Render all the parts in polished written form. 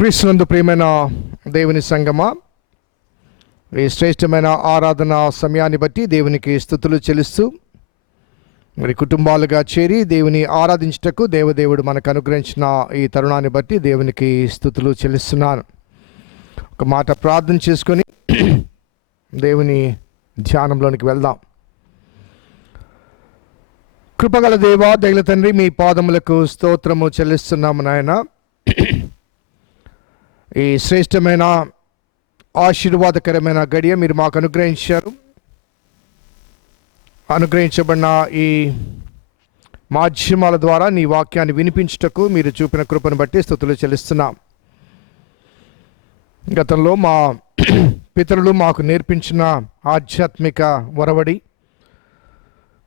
క్రీస్తునందు ప్రియమైన దేవుని సంగమా, ఈ శ్రేష్టమైన ఆరాధన సమయాన్ని బట్టి దేవునికి స్తుతులు చెల్లిస్తూ మరి కుటుంబాలుగా చేరి దేవుని ఆరాధించుటకు దేవదేవుడు మనకు అనుగ్రహించిన ఈ తరుణాన్ని బట్టి దేవునికి స్తుతులు చెల్లిస్తున్నాను. ఒక మాట ప్రార్థన చేసుకొని దేవుని ధ్యానంలోనికి వెళ్దాం. కృపగల దేవా, దయగల తండ్రి, మీ పాదములకు స్తోత్రము చెల్లిస్తున్నాము నాయన. ఈ శ్రేష్టమైన ఆశీర్వాదకరమైన గడియ మీరు మాకు అనుగ్రహించారు. అనుగ్రహించబడిన ఈ మాధ్యమాల ద్వారా నీ వాక్యాన్ని వినిపించుటకు మీరు చూపిన కృపను బట్టి స్తుతులు చెల్లిస్తున్నాం. గతంలో మా పితరులు మాకు నేర్పించిన ఆధ్యాత్మిక ఒరవడి,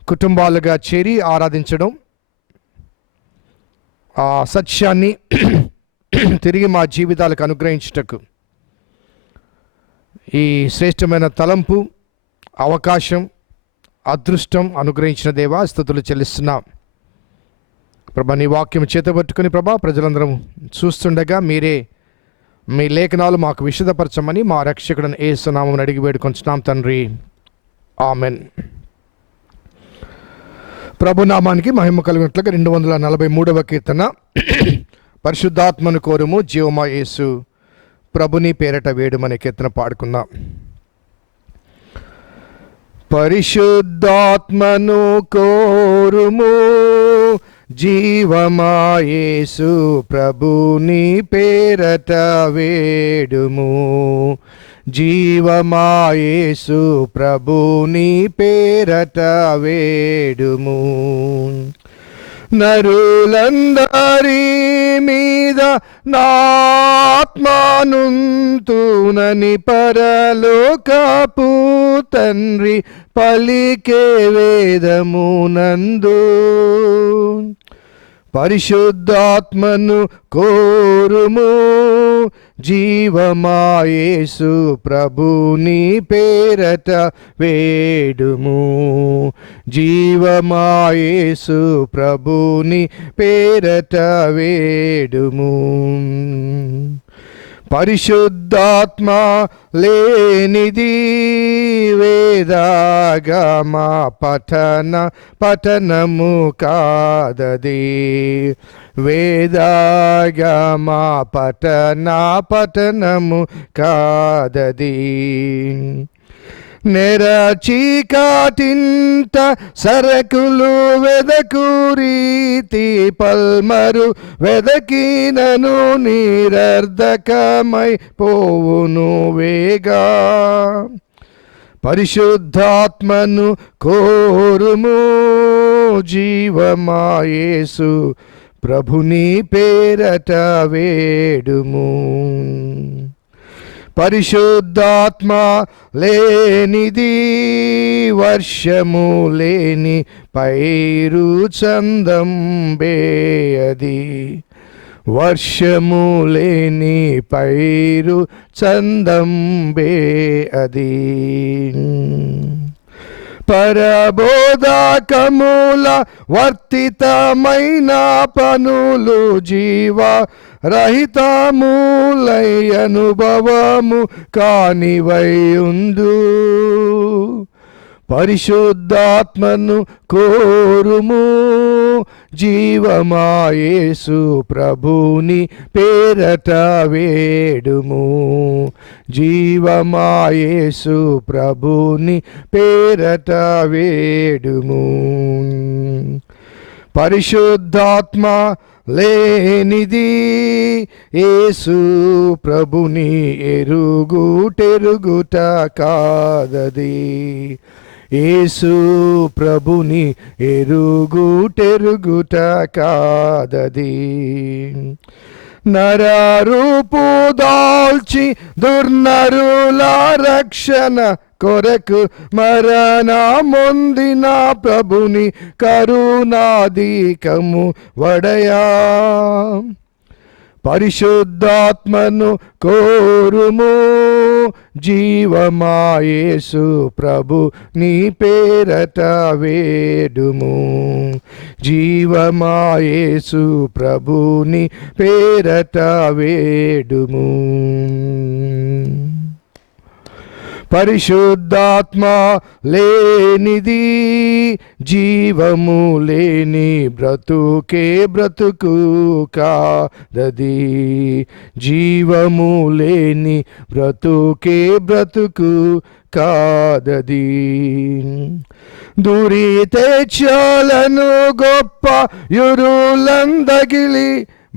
కుటుంబాలుగా చేరి ఆరాధించడం, ఆ సత్యాన్ని తిరిగి మా జీవితాలకు అనుగ్రహించుటకు ఈ శ్రేష్టమైన తలంపు, అవకాశం, అదృష్టం అనుగ్రహించిన దేవా స్తుతులు చెల్లిస్తున్నాం. ప్రభా, నీ వాక్యం చేతబట్టుకుని ప్రభా ప్రజలందరం చూస్తుండగా మీరే మీ లేఖనాలు మాకు విశదపరచమని మా రక్షకుడైన యేసు నామమున అడిగి వేడుకొంచున్నాం తండ్రి, ఆమెన్. ప్రభునామానికి మహిమ కలిగినట్లుగా 243వ కీర్తన. పరిశుద్ధాత్మను కోరుము జీవమా యేసు ప్రభుని పేరట వేడుమనే కీర్తన పాడుకుందాం. పరిశుద్ధాత్మను కోరుము జీవమా యేసు ప్రభుని పేరట వేడుము. జీవమా యేసు ప్రభుని పేరట వేడుము. నరులందరి మీద నాత్మానుంతునని పరలోకపు తండ్రి పలికే వేదమునందు. పరిశుద్ధాత్మను కోరుము జీవమా యేసు ప్రభుని పేరట వేడుము. జీవమా యేసు ప్రభుని పేరట వేడుము. పరిశుద్ధాత్మ లేనిది వేదాగమ పఠనము కాదది. వేదాగమ పఠనము కాదది. నెరచీకాటింట సరకులు వెదకు రీతి పల్మరు వెదకినను నిరర్ధకమై పోవును వేగా. పరిశుద్ధాత్మను కోరుము జీవమా యేసు ప్రభుని పేరట వేడుము. పరిశుద్ధాత్మ లేనిది వర్షము లేని పైరు చందం బేయది. వర్షము లేని పైరు చందం బేయది. పరబోధకముల వర్తితమైన పనులు జీవ రహితములై అనుభవము కానివైయుందు. పరిశుద్ధాత్మను కోరుము జీవమా యేసు ప్రభుని పేరట వేడుము. జీవమా యేసు ప్రభుని పేరట వేడుము. పరిశుద్ధాత్మ లేనిది యేసు ప్రభుని ఎరుగుట కాదది. యేసు ప్రభుని ఎరుగుట కాదది. నరరూపు దాల్చి దుర్నరుల రక్షణ కొరకు మరణమొందిన ప్రభుని కరుణాధికము వడయా. పరిశుద్ధాత్మను కోరుము జీవమా యేసు ప్రభు నీ పేరట వేడుము. జీవమా యేసు ప్రభు నీ పేరట వేడుము. పరిశుద్ధాత్మ లేనిది జీవము లేని బ్రతుకే బ్రతుకు కాదది. జీవము లేని బ్రతుకే బ్రతుకు కాదది. దురితే చాలను గొప్ప యురులందగిలి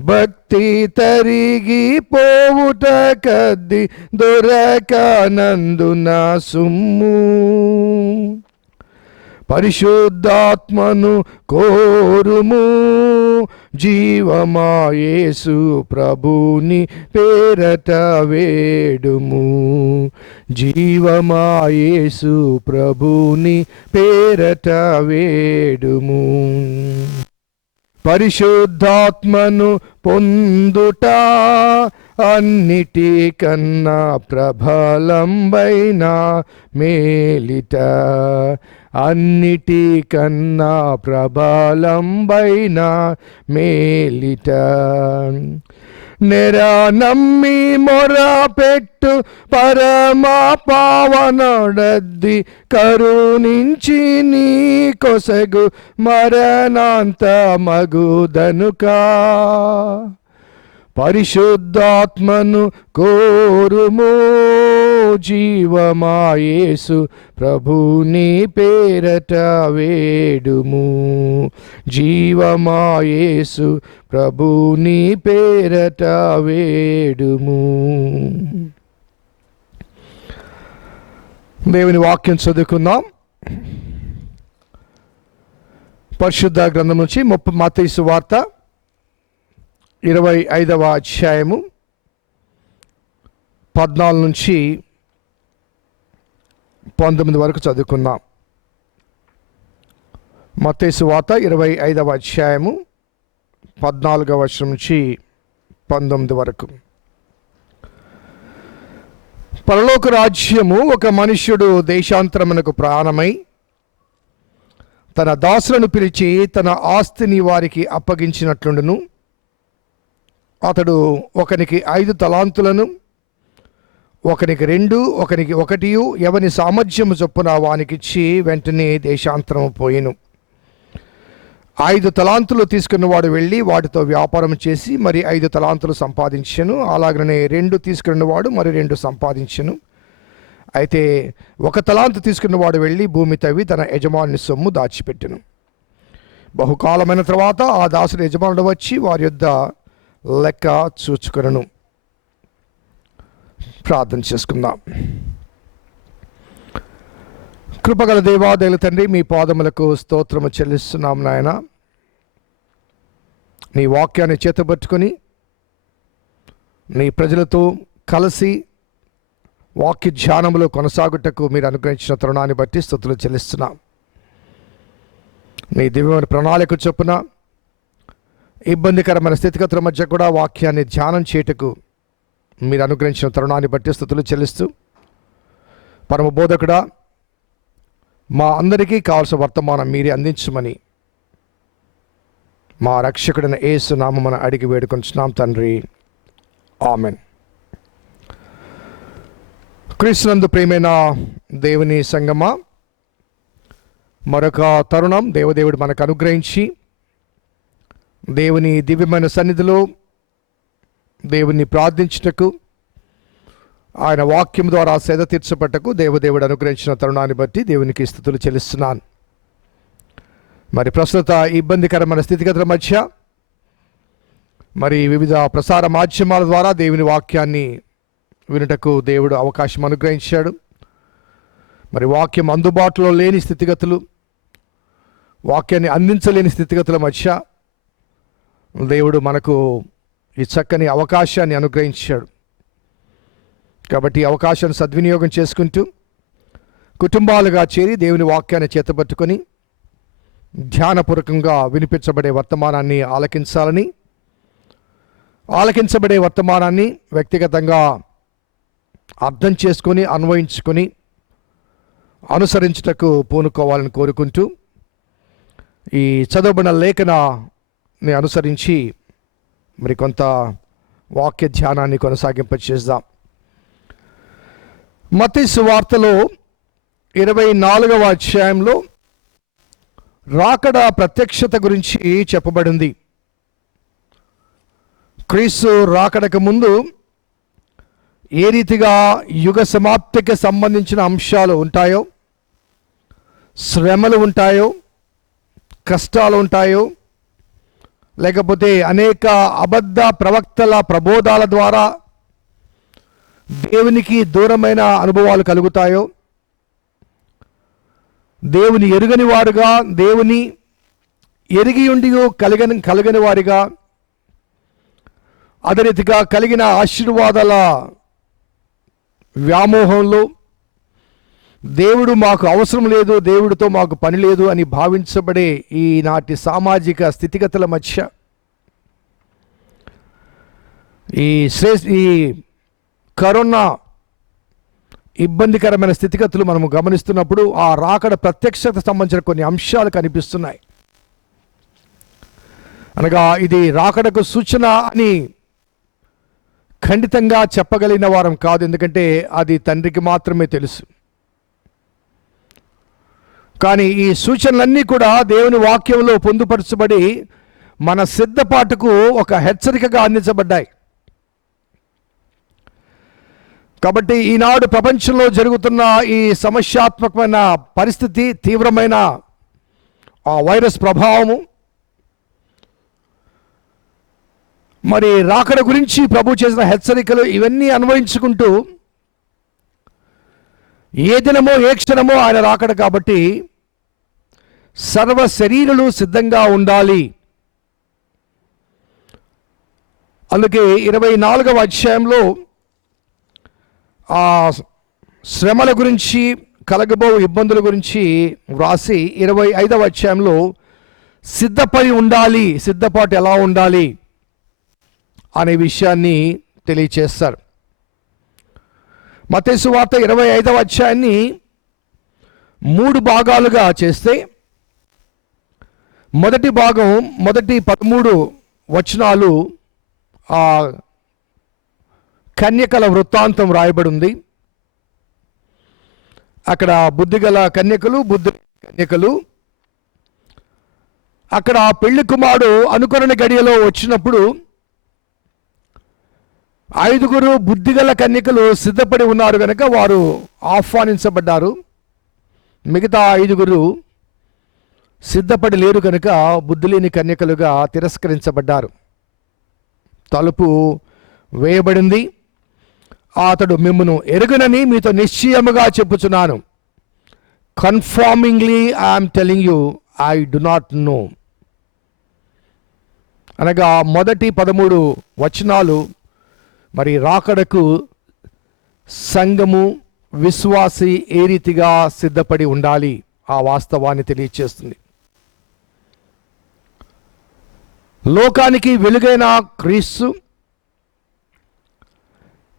భక్తి తరిగి పోవుట కద్ది దొరకనందున సుమ్ము. పరిశుద్ధాత్మను కోరుము. జీవమా యేసు ప్రభుని పేరట వేడుము. జీవమా యేసు ప్రభుని పేరట వేడుము. పరిశుద్ధాత్మను పొందుట అన్నిటికన్నా ప్రబలంబైన మేలిట. అన్నిటికన్నా ప్రబలంబైన మేలిట. నెర నమ్మి మొర పెట్టు పరమా పావనుడద్ది కరుణించి నీ కొసగు మరణాంత మగుదనుకా. పరిశుద్ధాత్మను కోరుము. జీవమా యేసు ప్రభుని పేరట వేడుము. జీవమా యేసు ప్రభుని పేరట వేడుము. దేవుని వాక్యం చదువుకుందాం. పరిశుద్ధ గ్రంథం నుంచి మత్తయి సువార్త 25వ అధ్యాయము 14 నుంచి 19 వరకు చదువుకుందాం. మత్తయి సువార్త 25వ అధ్యాయము 14వ వచనం నుంచి 19 వరకు. పరలోక రాజ్యము ఒక మనుష్యుడు దేశాంతరమునకు ప్రయాణమై తన దాసులను పిలిచి తన ఆస్తిని వారికి అప్పగించినట్లుండును. అతడు ఒకనికి 5 తలాంతులను, ఒకనికి 2, ఒకనికి 1 ఎవని సామర్థ్యము చొప్పున వానికిచ్చి వెంటనే దేశాంతరము పోయెను. 5 తలాంతులు తీసుకున్నవాడు వెళ్ళి వాటితో వ్యాపారం చేసి మరి 5 తలాంతులు సంపాదించెను. అలాగనే 2 తీసుకున్నవాడు మరి 2 సంపాదించెను. అయితే 1 తలాంతు తీసుకున్నవాడు వెళ్ళి భూమి తవ్వి తన యజమాని సొమ్ము దాచిపెట్టెను. బహుకాలమైన తర్వాత ఆ దాసుడు యజమానుడు వచ్చి వారి యొద్ద లెక్క చూచుకొనెను. ప్రార్థన చేసుకుందాం. కృపగల దేవా, దయగల తండ్రి, మీ పాదములకు స్తోత్రము చెల్లిస్తున్నాం నాయన. నీ వాక్యాన్ని చేతబట్టుకొని నీ ప్రజలతో కలిసి వాక్య ధ్యానములో కొనసాగుటకు మీరు అనుగ్రహించిన తరుణాన్ని బట్టి స్తుతులు చెల్లిస్తున్నాం. నీ దివ్యమైన ప్రణాళిక చొప్పున ఇబ్బందికరమైన స్థితిగతుల మధ్య కూడా వాక్యాన్ని ధ్యానం చేయుటకు మీరు అనుగ్రహించిన తరుణాన్ని బట్టి స్తుతులు చెల్లిస్తూ, పరమ బోధకుడా, మా అందరికీ కావాల్సిన వర్తమానం మీరే అందించమని మా రక్షకుడైన యేసు నామమున అడిగి వేడుకొంచున్నాం తండ్రి. ఆమెన్. క్రీస్తునందు ప్రియమైన దేవుని సంగమా, మరొక తరుణం దేవదేవుడు మనకు అనుగ్రహించి దేవుని దివ్యమైన సన్నిధిలో దేవుని ప్రార్థించుటకు, ఆయన వాక్యం ద్వారా సేద తీర్చబట్టకు దేవదేవుడు అనుగ్రహించిన తరుణాన్ని బట్టి దేవునికి స్తుతులు చెల్లిస్తున్నాను. మరి ప్రస్తుత ఇబ్బందికరమైన స్థితిగతుల మధ్య మరి వివిధ ప్రసార మాధ్యమాల ద్వారా దేవుని వాక్యాన్ని వినుటకు దేవుడు అవకాశం అనుగ్రహించాడు. మరి వాక్యం అందుబాటులో లేని స్థితిగతులు, వాక్యాన్ని అందించలేని స్థితిగతుల మధ్య దేవుడు మనకు ఈ చక్కని అవకాశాన్ని అనుగ్రహించాడు. కాబట్టి అవకాశాన్ని సద్వినియోగం చేసుకుంటూ కుటుంబాలుగా చేరి దేవుని వాక్యాన్ని చేతబట్టుకొని ధ్యానపూర్వకంగా వినిపించబడే వర్తమానాన్ని ఆలకించబడే వర్తమానాన్ని వ్యక్తిగతంగా అర్థం చేసుకొని అన్వయించుకొని అనుసరించుటకు పూనుకోవాలని కోరుకుంటూ ఈ చదవబడిన లేఖనాన్ని అనుసరించి మరి కొంత వాక్య ధ్యానాన్ని కొనసాగింపచేద్దాం. మత్తయి సువార్తలో 24వ అధ్యాయంలో రాకడ ప్రత్యక్షత గురించి చెప్పబడింది. క్రీస్తు రాకడకు ముందు ఏ రీతిగా యుగ సమాప్తికి సంబంధించిన అంశాలు ఉంటాయో, శ్రమలు ఉంటాయో, కష్టాలు ఉంటాయో, లేకపోతే అనేక అబద్ధ ప్రవక్తల ప్రబోధాల ద్వారా దేవునికి దూరమైన అనుభవాలు కలుగుతాయో, దేవుని ఎరుగని వారుగా, దేవుని ఎరిగి ఉండి కలగని వారిగా, అదే రీతిగా కలిగిన ఆశీర్వాదాల వ్యామోహంలో దేవుడు మాకు అవసరం లేదు, దేవుడితో మాకు పని లేదు అని భావించబడే ఈనాటి సామాజిక స్థితిగతుల మధ్య ఈ కరోనా ఇబ్బందికరమైన స్థితిగతులు మనము గమనిస్తున్నప్పుడు ఆ రాకడ ప్రత్యక్షత సంబంధించిన కొన్ని అంశాలు కనిపిస్తున్నాయి. అనగా ఇది రాకడకు సూచన అని ఖండితంగా చెప్పగలిగిన వారం కాదు, ఎందుకంటే అది తండ్రికి మాత్రమే తెలుసు. కానీ ఈ సూచనలన్నీ కూడా దేవుని వాక్యంలో పొందుపరచబడి మన సిద్ధపాటుకు ఒక హెచ్చరికగా అందించబడ్డాయి. కాబట్టి ఈనాడు ప్రపంచంలో జరుగుతున్న ఈ సమస్యాత్మకమైన పరిస్థితి, తీవ్రమైన ఆ వైరస్ ప్రభావము, మరి రాకడ గురించి ప్రభు చేసిన హెచ్చరికలు, ఇవన్నీ అన్వయించుకుంటూ ఏ దినమో ఏ క్షణమో ఆయన రాకడ కాబట్టి సర్వ శరీరులు సిద్ధంగా ఉండాలి. అందుకే 24వ అధ్యాయంలో ఆ శ్రమల గురించి, కలగబో ఇబ్బందుల గురించి వ్రాసి 25వ అధ్యాయంలో సిద్ధపడి ఉండాలి, సిద్ధపాటు ఎలా ఉండాలి అనే విషయాన్ని తెలియచేస్తారు. మత్తయి సువార్త 25వ అధ్యాయాన్ని 3 భాగాలుగా చేస్తే మొదటి భాగం, మొదటి 13 వచనాలు ఆ కన్యకల వృత్తాంతం రాయబడి ఉంది. అక్కడ బుద్ధిగల కన్యకలు, కన్యకలు అక్కడ పెళ్లి కుమారుడు అనుకరణ గడియలో వచ్చినప్పుడు 5 బుద్ధిగల కన్యకలు సిద్ధపడి ఉన్నారు కనుక వారు ఆహ్వానించబడ్డారు. మిగతా 5 సిద్ధపడి లేరు కనుక బుద్ధి లేని కన్యకలుగా తిరస్కరించబడ్డారు. తలుపు వేయబడింది. అతడు మిమ్మును ఎరుగునని మీతో నిశ్చయముగా చెప్పుచున్నాను, confirmingly I'm telling you I do not know. అనగా మొదటి 13 వచనాలు మరి రాకడకు సంఘము, విశ్వాసి ఏ రీతిగా సిద్ధపడి ఉండాలి ఆ వాస్తవాన్ని తెలియచేస్తుంది. లోకానికి వెలుగైన క్రీస్తు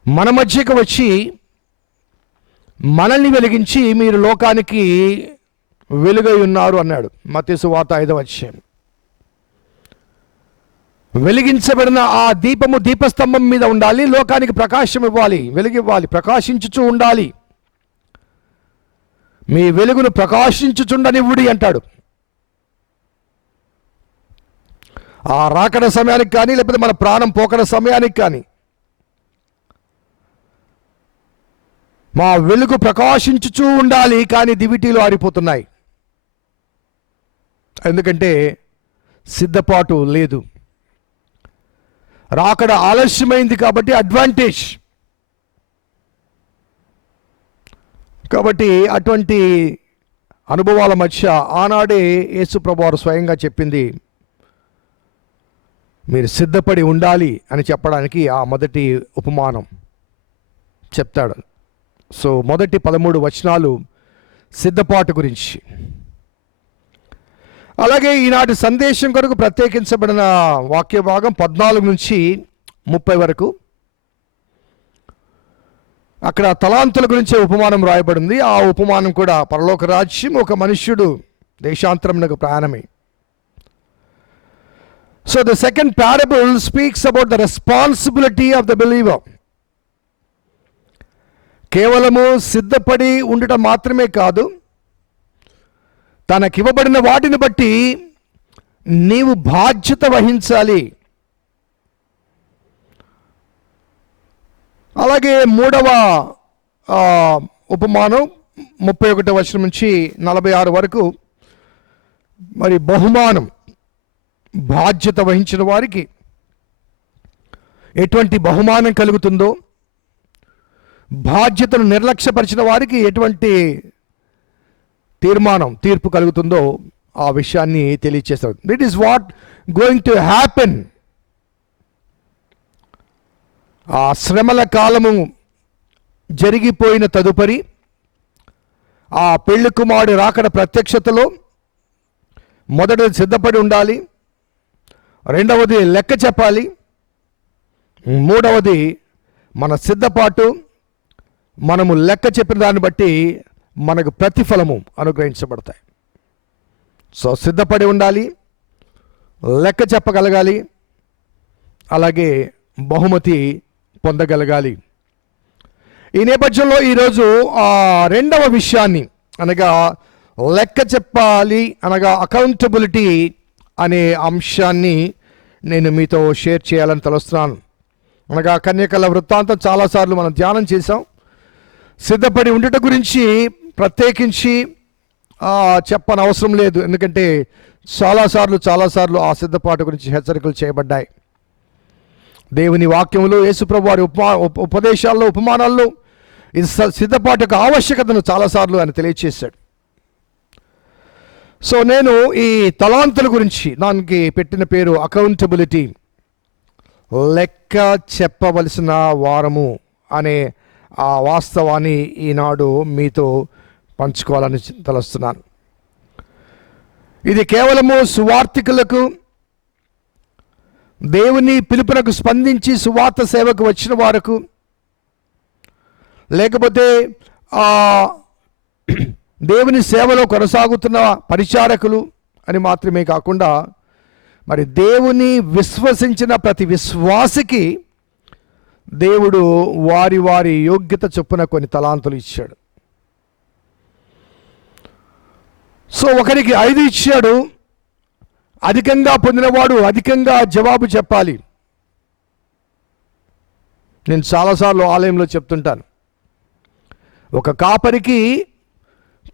మన మధ్యకు వచ్చి మనల్ని వెలిగించి మీరు లోకానికి వెలుగై ఉన్నారు అన్నాడు మత్తయి సువార్త 5వ అధ్యాయం. వెలిగించబడిన ఆ దీపము దీపస్తంభం మీద ఉండాలి, లోకానికి ప్రకాశం ఇవ్వాలి, వెలుగివ్వాలి, ప్రకాశించుచూ ఉండాలి. మీ వెలుగును ప్రకాశించుచుండనివ్వుడి అంటాడు. ఆ రాకడ సమయానికి కానీ, లేకపోతే మన ప్రాణం పోకడ సమయానికి కానీ మా వెలుగు ప్రకాశించుచూ ఉండాలి. కానీ దివిటీలు ఆరిపోతున్నాయి, ఎందుకంటే సిద్ధపాటు లేదు. రాకడ ఆలస్యమైంది కాబట్టి అడ్వాంటేజ్. కాబట్టి అటువంటి అనుభవాల మధ్య ఆనాడే యేసు ప్రభువారు స్వయంగా చెప్పింది, మీరు సిద్ధపడి ఉండాలి అని చెప్పడానికి ఆ మొదటి ఉపమానం చెప్తాడు. సో మొదటి 13 వచనాలు సిద్ధపాటు గురించి. అలాగే ఈనాటి సందేశం కొరకు ప్రత్యేకించబడిన వాక్య భాగం 14 నుంచి 30 వరకు. అక్కడ తలాంతుల గురించే ఉపమానం రాయబడింది. ఆ ఉపమానం కూడా పరలోక రాజ్యం ఒక మనుష్యుడు దేశాంతరమునకు ప్రయాణమే. So the second parable speaks about the responsibility of the believer. కేవలము సిద్ధపడి ఉండటం మాత్రమే కాదు, తనకివ్వబడిన వాటిని బట్టి నీవు బాధ్యత వహించాలి. అలాగే మూడవ ఉపమానం 31వ వచనం నుంచి 46 వరకు మరి బహుమానం, బాధ్యత వహించిన వారికి ఎటువంటి బహుమానం కలుగుతుందో, బాధ్యతను నిర్లక్ష్యపరిచిన వారికి ఎటువంటి తీర్పు కలుగుతుందో ఆ విషయాన్ని తెలియచేస్తారు. That is what going to happen. ఆ శ్రమల కాలము జరిగిపోయిన తదుపరి ఆ పెళ్లి కుమారుడు రాకడ ప్రత్యక్షతలో మొదటిది సిద్ధపడి ఉండాలి, రెండవది లెక్క చెప్పాలి, మూడవది మన సిద్ధపాటు, మనము లెక్క చెప్పిన దాన్ని బట్టి మనకు ప్రతిఫలము అనుగ్రహించబడతాయి. సో సిద్ధపడి ఉండాలి, లెక్క చెప్పగలగాలి, అలాగే బహుమతి పొందగలగాలి. ఈ నేపథ్యంలో ఈరోజు రెండవ విషయాన్ని అనగా లెక్క చెప్పాలి అనగా అకౌంటబిలిటీ అనే అంశాన్ని నేను మీతో షేర్ చేయాలని తలుస్తున్నాను. అనగా కన్యకల వృత్తాంతం చాలాసార్లు మనం ధ్యానం చేసాం. సిద్ధపడి ఉండటం గురించి ప్రత్యేకించి చెప్పని అవసరం లేదు, ఎందుకంటే చాలాసార్లు ఆ సిద్ధపాటు గురించి హెచ్చరికలు చేయబడ్డాయి. దేవుని వాక్యములు, యేసుప్రభు వారి ఉపదేశాల్లో, ఉపమానాల్లో ఈ సిద్ధపాటు యొక్క ఆవశ్యకతను చాలాసార్లు ఆయన తెలియచేశాడు. సో నేను ఈ తలాంతుల గురించి దానికి పెట్టిన పేరు అకౌంటబిలిటీ, లెక్క చెప్పవలసిన వారము అనే ఆ వాస్తవాన్ని ఈనాడు మీతో పంచుకోవాలని తలుస్తున్నాను. ఇది కేవలము సువార్థికులకు, దేవుని పిలుపునకు స్పందించి సువార్త సేవకు వచ్చిన వారకు, లేకపోతే దేవుని సేవలో కొనసాగుతున్న పరిచారకులు అని మాత్రమే కాకుండా మరి దేవుని విశ్వసించిన ప్రతి విశ్వాసికి దేవుడు వారి వారి యోగ్యత చొప్పున కొన్ని తలాంతులు ఇచ్చాడు. సో ఒకరికి 5 ఇచ్చాడు, అధికంగా పొందినవాడు అధికంగా జవాబు చెప్పాలి. నేను చాలాసార్లు ఆలయంలో చెప్తుంటాను, ఒక కాపరికి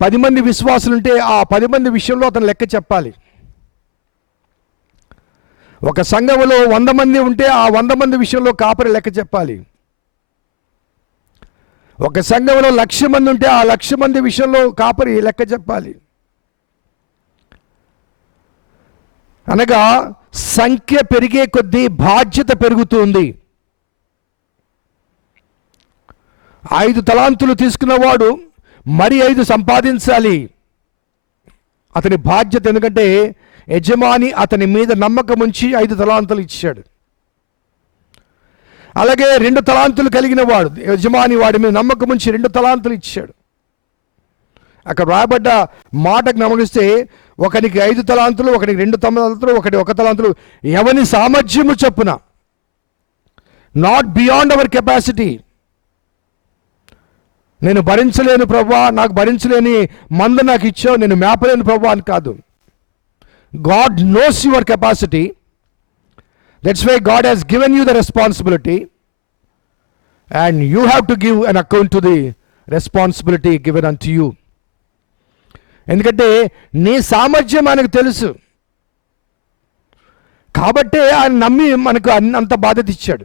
10 మంది విశ్వాసులుంటే ఆ 10 మంది విషయంలో అతను లెక్క చెప్పాలి. ఒక సంఘంలో 100 మంది ఉంటే ఆ 100 మంది విషయంలో కాపరి లెక్క చెప్పాలి. ఒక సంఘంలో 1,00,000 మంది ఉంటే ఆ 1,00,000 మంది విషయంలో కాపరి లెక్క చెప్పాలి. అనగా సంఖ్య పెరిగే కొద్దీ బాధ్యత పెరుగుతుంది. 5 తలాంతులు తీసుకున్నవాడు మరి 5 సంపాదించాలి. అతని బాధ్యత, ఎందుకంటే యజమాని అతని మీద నమ్మకం ఉంచి 5 తలాంతులు ఇచ్చాడు. అలాగే 2 తలాంతులు కలిగిన వాడు యజమాని వాడి మీద నమ్మకం ఉంచి 2 తలాంతులు ఇచ్చాడు. అక్కడ రాయబడ్డ మాటకు గమనిస్తే ఒకనికి 5 తలాంతులు, ఒకనికి 2 తలాంతులు, ఒకటి 1 తలాంతులు, ఎవని సామర్థ్యము చొప్పున, నాట్ బియాండ్ అవర్ కెపాసిటీ. నేను భరించలేను ప్రభువా, నాకు భరించలేని మంద నాకు ఇచ్చావు, నేను మేపలేను ప్రభువా అని కాదు. God knows your capacity. That's why God has given you the responsibility and you have to give an account to the responsibility given unto you. ఎందుకంటే నీ సామర్థ్యం ఆయనకు తెలుసు, కాబట్టే ఆయన నమ్మి మనకు అంత బాధ్యత ఇచ్చాడు.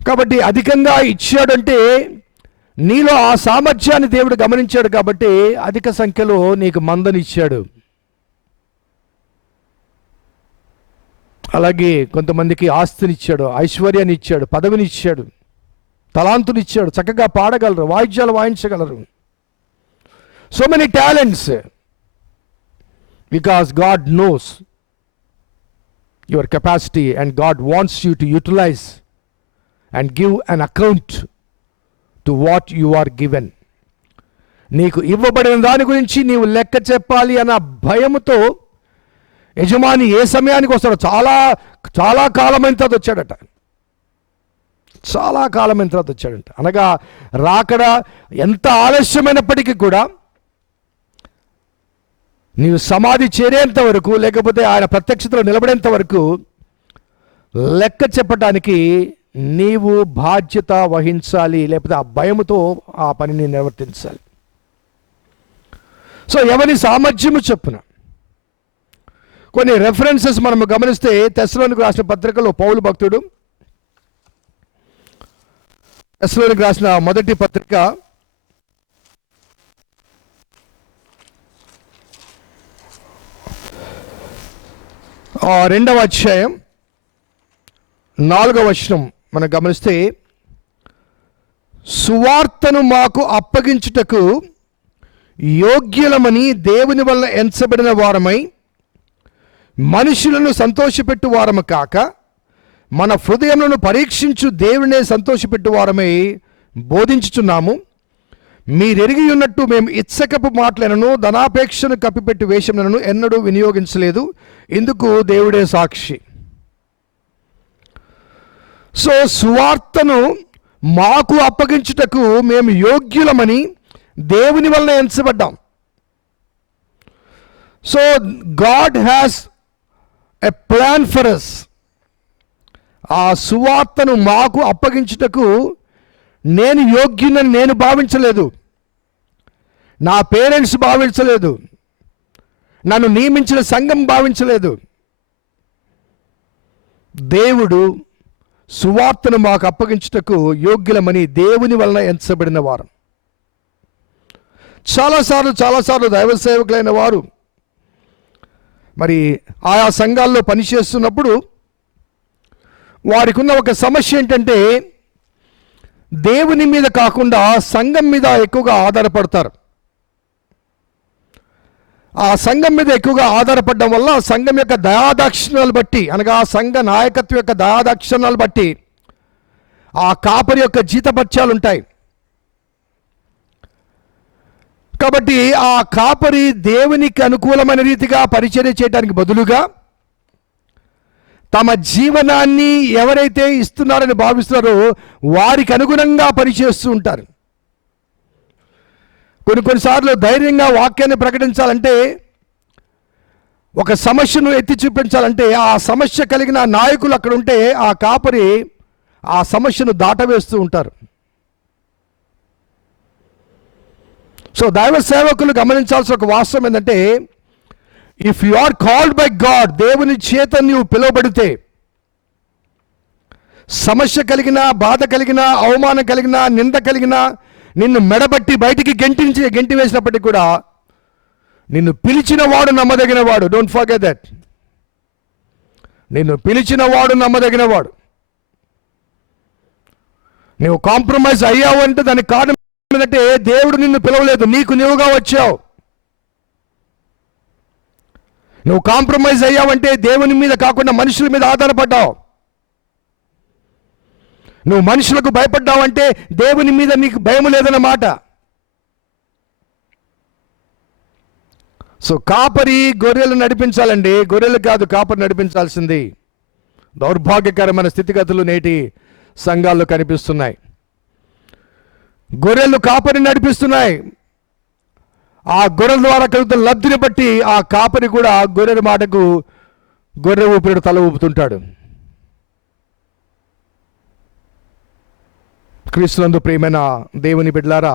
కాబట్టి అధికంగా ఇచ్చాడంటే నీలో ఆ సామర్థ్యాన్ని దేవుడు గమనించాడు, కాబట్టి అధిక సంఖ్యలో నీకు మందని ఇచ్చాడు. అలాగే కొంతమందికి ఆస్తిని ఇచ్చాడు, ఐశ్వర్యాన్ని ఇచ్చాడు, పదవిని ఇచ్చాడు, తలాంతులు ఇచ్చాడు, చక్కగా పాడగలరు, వాయిద్యాలు వాయించగలరు. So many talents, because God knows your capacity and God wants you to utilize and give an account to what you are given. నీకు ఇవ్వబడిన దాని గురించి నీవు లెక్క చెప్పాలి అన్న భయముతో యజమాని ఏ సమయానికి వస్తాడో, చాలా కాలమైన తర్వాత వచ్చాడట. చాలా కాలమైన తర్వాత వచ్చాడంట. అనగా రాకడ ఎంత ఆలస్యమైనప్పటికీ కూడా నీవు సమాధి చేరేంత వరకు, లేకపోతే ఆయన ప్రత్యక్షతలో నిలబడేంత వరకు లెక్క చెప్పడానికి నీవు బాధ్యత వహించాలి, లేకపోతే ఆ భయముతో ఆ పనిని నిర్వర్తించాలి. సో ఎవరి సామర్థ్యము చొప్పున కొన్ని రెఫరెన్సెస్ మనము గమనిస్తే, తెస్సలోనికి రాసిన పత్రికలో పౌలు భక్తుడు, తెస్సలోనికి రాసిన మొదటి పత్రిక 2వ అధ్యాయం 4వ వచనం మనం గమనిస్తే, సువార్తను మాకు అప్పగించుటకు యోగ్యులమని దేవుని వల్ల ఎంచబడిన వారమై మనుషులను సంతోషపెట్టు వారము కాక మన హృదయములను పరీక్షించు దేవునే సంతోషపెట్టు వారమై బోధించుచున్నాము. మీరెరిగి ఉన్నట్టు మేము ఇచ్చకపు మాటలను ధనాపేక్షను కప్పిపెట్టి వేషములను ఎన్నడూ వినియోగించలేదు. ఇందుకు దేవుడే సాక్షి. సో సువార్తను మాకు అప్పగించుటకు మేము యోగ్యులమని దేవుని వలన ఎంచబడ్డాం. So God has a plan for us. ఆ సువార్తను మాకు అప్పగించుటకు నేను యోగ్యునని నేను భావించలేదు, నా పేరెంట్స్ భావించలేదు, నన్ను నియమించిన సంఘం భావించలేదు. దేవుడు సువార్తను మాకు అప్పగించుటకు యోగ్యులమని దేవుని వలన ఎంచబడిన వారు. చాలాసార్లు దైవ సేవకులైన వారు మరి ఆయా సంఘాల్లో పనిచేస్తున్నప్పుడు వారికి ఉన్న ఒక సమస్య ఏంటంటే, దేవుని మీద కాకుండా సంఘం మీద ఎక్కువగా ఆధారపడతారు. ఆ సంఘం మీద ఎక్కువగా ఆధారపడడం వల్ల సంఘం యొక్క దయాదాక్షిణ్యాలు బట్టి, అనగా సంఘ నాయకత్వం యొక్క దయాదాక్షిణ్యాలు బట్టి ఆ కాపరి యొక్క జీతభత్యాలు ఉంటాయి. కాబట్టి ఆ కాపరి దేవునికి అనుకూలమైన రీతిగా పరిచర్య చేయడానికి బదులుగా తమ జీవనాన్ని ఎవరైతే ఇస్తున్నారని భావిస్తున్నారో వారికి అనుగుణంగా పనిచేస్తూ ఉంటారు. కొన్నిసార్లు ధైర్యంగా వాక్యాన్ని ప్రకటించాలంటే, ఒక సమస్యను ఎత్తి చూపించాలంటే, ఆ సమస్య కలిగిన నాయకులు అక్కడ ఉంటే ఆ కాపరి ఆ సమస్యను దాటవేస్తూ ఉంటారు. సో దైవ సేవకులు గమనించాల్సిన ఒక వాస్తవం ఏంటంటే, if you are called by God, దేవుని చేత నీవు పిలువబడితే, సమస్య కలిగిన, బాధ కలిగిన, అవమానం కలిగిన, నింద కలిగిన, నిన్ను మెడబట్టి బయటికి గెంటి వేసినప్పటికీ కూడా నిన్ను పిలిచిన వాడు నమ్మదగిన వాడు. Don't forget that. నిన్ను పిలిచిన వాడు నమ్మదగిన వాడు. నువ్వు కాంప్రమైజ్ అయ్యావు అంటే దానికి కారణం ఏంటంటే, దేవుడు నిన్ను పిలవలేదు, నీకు నీవుగా వచ్చావు. నువ్వు కాంప్రమైజ్ అయ్యావంటే దేవుని మీద కాకుండా మనుషుల మీద ఆధారపడ్డావు. నువ్వు మనుషులకు భయపడ్డావంటే దేవుని మీద నీకు భయం లేదన్నమాట. సో కాపరి గొర్రెలు నడిపించాలండి, గొర్రెలు కాదు కాపరి నడిపించాల్సింది. దౌర్భాగ్యకరమైన స్థితిగతులు నేటి సంఘాల్లో కనిపిస్తున్నాయి. గొర్రెలు కాపరి నడిపిస్తున్నాయి. ఆ గొర్రెల ద్వారా కలుగుతున్న లబ్ధిని బట్టి ఆ కాపరి కూడా గొర్రెల మాటకు గొర్రె ఊపిరి తల ఊపుతుంటాడు. క్రీస్తునందు ప్రియమైన దేవుని బిడ్డలారా,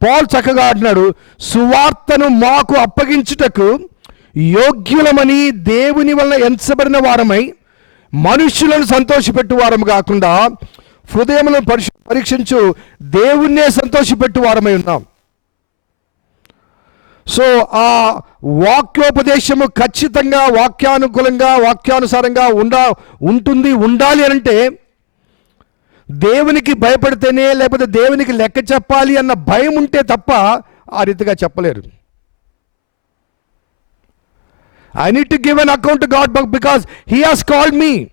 పౌలు చక్కగా అంటున్నాడు, సువార్తను మాకు అప్పగించుటకు యోగ్యులమని దేవుని వలన ఎంచబడిన వారమై మనుష్యులను సంతోషపెట్టు వారము కాకుండా హృదయములను పరీక్షించు దేవుణ్ణే సంతోషపెట్టు వారమై ఉన్నాం. సో ఆ వాక్యోపదేశము ఖచ్చితంగా వాక్యానుకూలంగా వాక్యానుసారంగా ఉండాలి అంటే దేవునికి భయపడితేనే, లేకపోతే దేవునికి లెక్క చెప్పాలి అన్న భయం ఉంటే తప్ప ఆ రీతిగా చెప్పలేరు. I need to give an account to God because He has called me.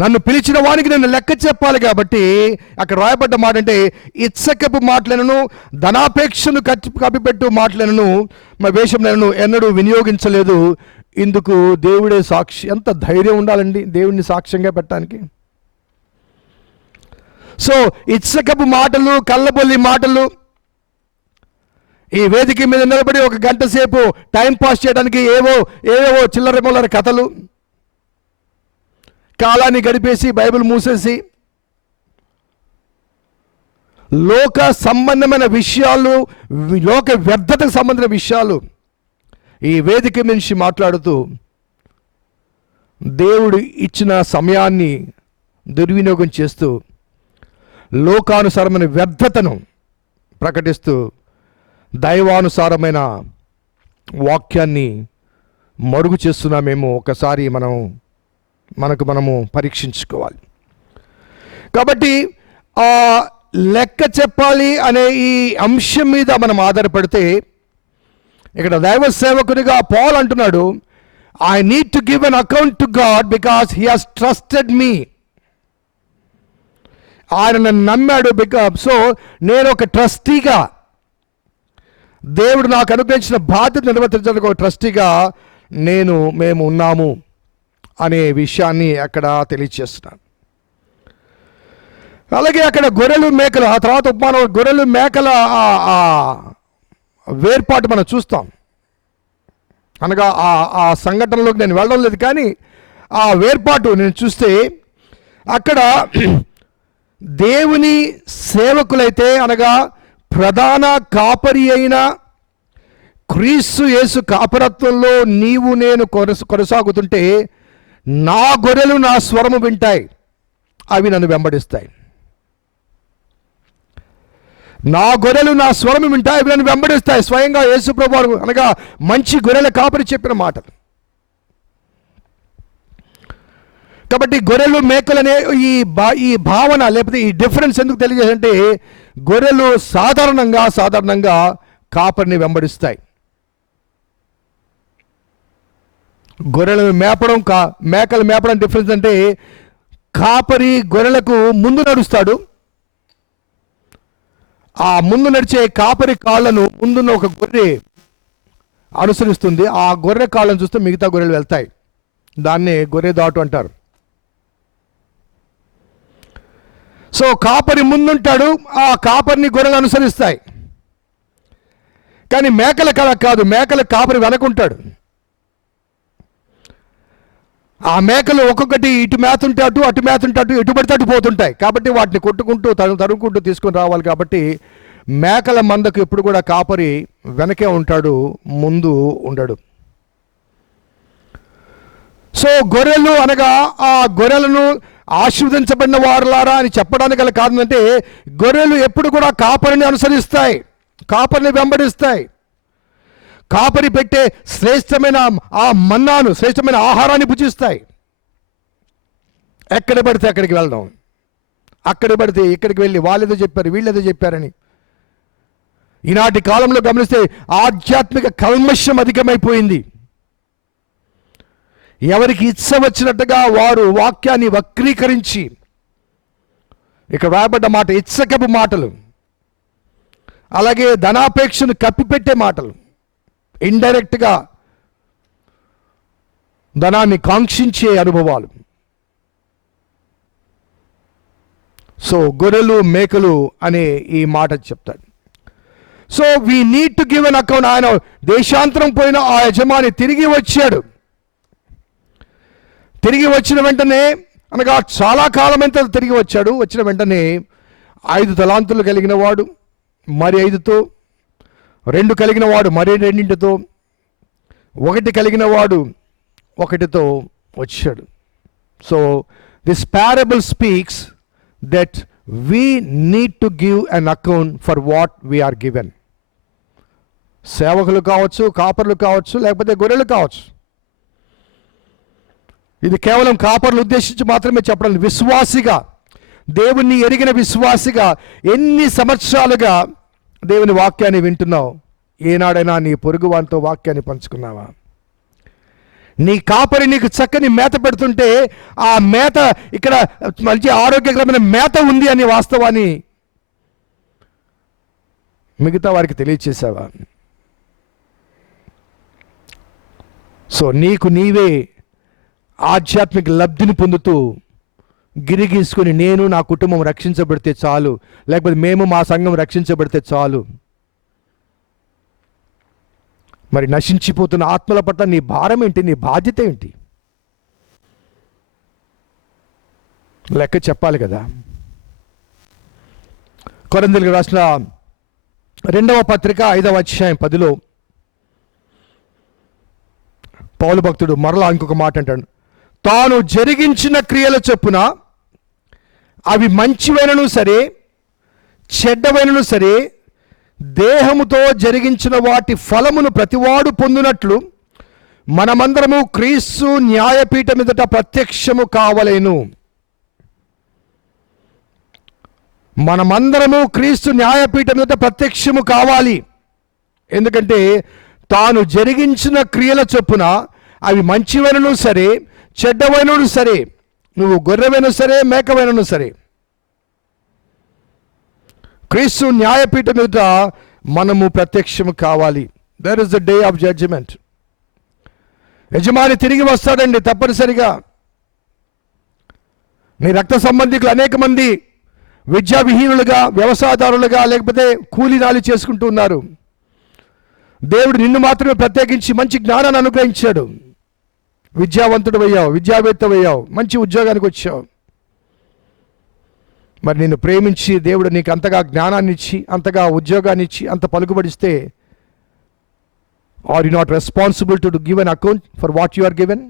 నన్ను పిలిచిన వానికి నేను లెక్క చెప్పాలి. కాబట్టి అక్కడ రాయబడ్డ మాట అంటే, ఇచ్చకపు మాటలను ధనాపేక్షను కప్పిపెట్టు మాటలను మా వేషంలను ఎన్నడూ వినియోగించలేదు. ఇందుకు దేవుడే సాక్షి. ఎంత ధైర్యం ఉండాలండి దేవుడిని సాక్ష్యంగా పెట్టడానికి. సో ఇచ్చకపు మాటలు, కళ్ళబొల్లి మాటలు, ఈ వేదిక మీద నిలబడి ఒక గంట సేపు టైం పాస్ చేయడానికి ఏవేవో చిల్లర మొల్లర కథలు, కాలాన్ని గడిపేసి బైబిల్ మూసేసి లోక సంబంధమైన విషయాలు, లోక వ్యర్థతకు సంబంధించిన విషయాలు ఈ వేదిక నుంచి మాట్లాడుతూ దేవుడు ఇచ్చిన సమయాన్ని దుర్వినియోగం చేస్తూ లోకానుసారమైన వ్యర్థతను ప్రకటిస్తూ దైవానుసారమైన వాక్యాన్ని మరుగు చేస్తున్నామేమో ఒకసారి మనము పరీక్షించుకోవాలి. కాబట్టి లెక్క చెప్పాలి అనే ఈ అంశం మీద మనం ఆధారపడితే, ఇక్కడ దైవ సేవకునిగా పౌలు అంటున్నాడు, I need to give an account to God because he has trusted me. ఆయన నన్ను నమ్మాడు. సో నేను ఒక ట్రస్టీగా, దేవుడు నాకు అనుగ్రహించిన బాధ్యత నిర్వర్తించడానికి ఒక ట్రస్టీగా మేము ఉన్నాము అనే విషయాన్ని అక్కడ తెలియజేస్తున్నాను. అలాగే అక్కడ గొర్రెలు మేకలు, ఆ తర్వాత ఉపమానం గొర్రెలు మేకల వేర్పాటు మనం చూస్తాం. అనగా ఆ సంఘటనలోకి నేను వెళ్ళడం లేదు, కానీ ఆ వేర్పాటు నేను చూస్తే అక్కడ దేవుని సేవకులైతే, అనగా ప్రధాన కాపరి అయిన క్రీస్తు యేసు కాపరత్వంలో నీవు నేను కొనసాగుతుంటే, నా గొర్రెలు నా స్వరము వింటాయి, అవి నన్ను వెంబడిస్తాయి. నా గొర్రెలు నా స్వరము వింటాయి, అవి నన్ను వెంబడిస్తాయి. స్వయంగా యేసు ప్రభువు అనగా మంచి గొర్రెల కాపరి చెప్పిన మాటలు. కాబట్టి గొర్రెలు మేకలు అనే ఈ భావన, లేకపోతే ఈ డిఫరెన్స్ ఎందుకు తెలియజేయాలంటే, గొర్రెలు సాధారణంగా కాపరిని వెంబడిస్తాయి. గొర్రెలను మేపడం మేకలు మేపడం డిఫరెన్స్ అంటే, కాపరి గొర్రెలకు ముందు నడుస్తాడు. ఆ ముందు నడిచే కాపరి కాళ్ళను ముందున్న ఒక గొర్రె అనుసరిస్తుంది. ఆ గొర్రె కాళ్ళను చూస్తే మిగతా గొర్రెలు వెళ్తాయి. దాన్నే గొర్రె దాటు అంటారు. సో కాపరి ముందుంటాడు, ఆ కాపరిని గొర్రెలు అనుసరిస్తాయి. కానీ మేకల కళ కాదు, మేకల కాపరి వెనకుంటాడు. ఆ మేకలు ఒక్కొక్కటి ఇటు మేతుంటే అటు మేతుంటే ఎటు పడితే అటు పోతుంటాయి. కాబట్టి వాటిని కొట్టుకుంటూ తరుముకుంటూ తీసుకొని రావాలి. కాబట్టి మేకల మందకు ఎప్పుడు కూడా కాపరి వెనకే ఉంటాడు, ముందు ఉండడు. సో గొర్రెలు అనగా ఆ గొర్రెలను ఆశీర్వదించబడిన వారులారా అని చెప్పడానికి గల కారణం అంటే, గొర్రెలు ఎప్పుడు కూడా కాపరిని అనుసరిస్తాయి, కాపరిని వెంబడిస్తాయి. కాపరి పెట్టే శ్రేష్టమైన ఆ మన్నాను, శ్రేష్టమైన ఆహారాన్ని భుజిస్తాయి. ఎక్కడ పడితే అక్కడికి వెళ్దాం, అక్కడ పడితే ఇక్కడికి వెళ్ళి వాళ్ళేదో చెప్పారు వీళ్ళేదో చెప్పారని. ఈనాటి కాలంలో గమనిస్తే ఆధ్యాత్మిక కల్మషం అధికమైపోయింది. ఎవరికి ఇచ్చ వచ్చినట్టుగా వారు వాక్యాన్ని వక్రీకరించి, ఇక్కడ రాయబడ్డ మాట ఇచ్చకపు మాటలు, అలాగే ధనాపేక్షను కప్పిపెట్టే మాటలు, ఇండైరెక్ట్గా ధనాన్ని కాంక్షించే అనుభవాలు. సో గొర్రెలు మేకలు అనే ఈ మాట చెప్తాడు. So we need to give an account. ఆయన దేశాంతరం పోయిన ఆ యజమాని తిరిగి వచ్చాడు. తిరిగి వచ్చిన వెంటనే, అనగా చాలా కాలమంతా తిరిగి వచ్చాడు. వచ్చిన వెంటనే 5 తలాంతులు కలిగిన వాడు మరి 5తో, 2 కలిగిన వాడు మరి 2తో, 1 కలిగిన వాడు 1తో వచ్చాడు. So this parable speaks that we need to give an account for what we are given. సేవకులు కావచ్చు, కాపర్లు కావచ్చు, లేకపోతే గొర్రెలు కావచ్చు. ఇది కేవలం కాపర్లు ఉద్దేశించి మాత్రమే చెప్పడం. విశ్వాసిగా, దేవుణ్ణి ఎరిగిన విశ్వాసిగా ఎన్ని సంవత్సరాలుగా దేవుని వాక్యాన్ని వింటున్నావు? ఏనాడైనా నీ పొరుగు వానితో వాక్యాన్ని పంచుకున్నావా? నీ కాపరి నీకు చక్కని మేత పెడుతుంటే ఆ మేత ఇక్కడ మంచి ఆరోగ్యకరమైన మేత ఉంది అనే వాస్తవాన్ని మిగతా వారికి తెలియచేసావా? సో నీకు నీవే ఆధ్యాత్మిక లబ్ధిని పొందుతూ గిరిగీసుకొని నేను నా కుటుంబం రక్షించబడితే చాలు, లేకపోతే మేము మా సంఘం రక్షించబడితే చాలు. మరి నశించిపోతున్న ఆత్మల పట్ల నీ భారం ఏంటి? నీ బాధ్యత ఏంటి? లెక్క చెప్పాలి కదా. కొరింథీయులకు రాసిన 2వ పత్రిక 5వ అధ్యాయం 10లో పౌలు భక్తుడు మరలా ఇంకొక మాట అంటాడు, తాను జరిగించిన క్రియల చొప్పున అవి మంచివైనను సరే చెడ్డవైనను సరే దేహముతో జరిగించిన వాటి ఫలమును ప్రతివాడు పొందునట్లు మనమందరము క్రీస్తు న్యాయపీఠం మీదట ప్రత్యక్షము కావలేను. మనమందరము క్రీస్తు న్యాయపీఠం మీదట ప్రత్యక్షము కావాలి. ఎందుకంటే తాను జరిగించిన క్రియల చొప్పున అవి మంచివైనను సరే చెడ్డవైనను సరే, నువ్వు గొర్రెవైనా సరే మేకవైనను సరే, క్రీస్తు న్యాయపీఠం మీద మనము ప్రత్యక్షము కావాలి. There is the day of judgement. యజమాని తిరిగి వస్తాడండి తప్పనిసరిగా. నీ రక్త సంబంధికులు అనేక మంది విద్యావిహీనులుగా, వ్యవసాయదారులుగా, లేకపోతే కూలీనాలి చేసుకుంటూ ఉన్నారు. దేవుడు నిన్ను మాత్రమే ప్రత్యేకించి మంచి జ్ఞానాన్ని అనుగ్రహించాడు. విద్యావంతుడు అయ్యావు, విద్యావేత్తవయ్యావు, మంచి ఉద్యోగానికి వచ్చావు. మరి నిన్ను ప్రేమించి దేవుడు నీకు అంతగా జ్ఞానాన్ని ఇచ్చి, అంతగా ఉద్యోగాన్ని ఇచ్చి, అంత పలుకుబడిస్తే, are you not responsible to give an account for what you are given?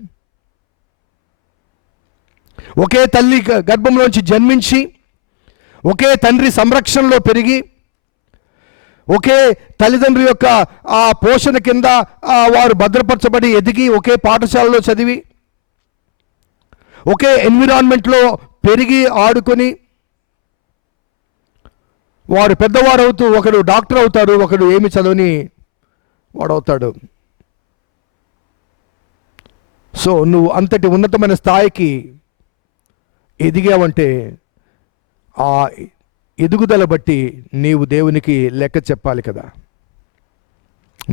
ఒకే తల్లి గర్భంలోంచి జన్మించి, ఒకే తండ్రి సంరక్షణలో పెరిగి, ఒకే తల్లిదండ్రి యొక్క ఆ పోషణ కింద వారు భద్రపరచబడి ఎదిగి, ఒకే పాఠశాలలో చదివి, ఒకే ఎన్విరాన్మెంట్లో పెరిగి ఆడుకొని, వారు పెద్దవారు అవుతూ ఒకడు డాక్టర్ అవుతాడు, ఒకడు ఏమి చదవని వాడవుతాడు. సో నువ్వు అంతటి ఉన్నతమైన స్థాయికి ఎదిగావంటే ఆ ఎదుగుదల బట్టి నీవు దేవునికి లెక్క చెప్పాలి కదా.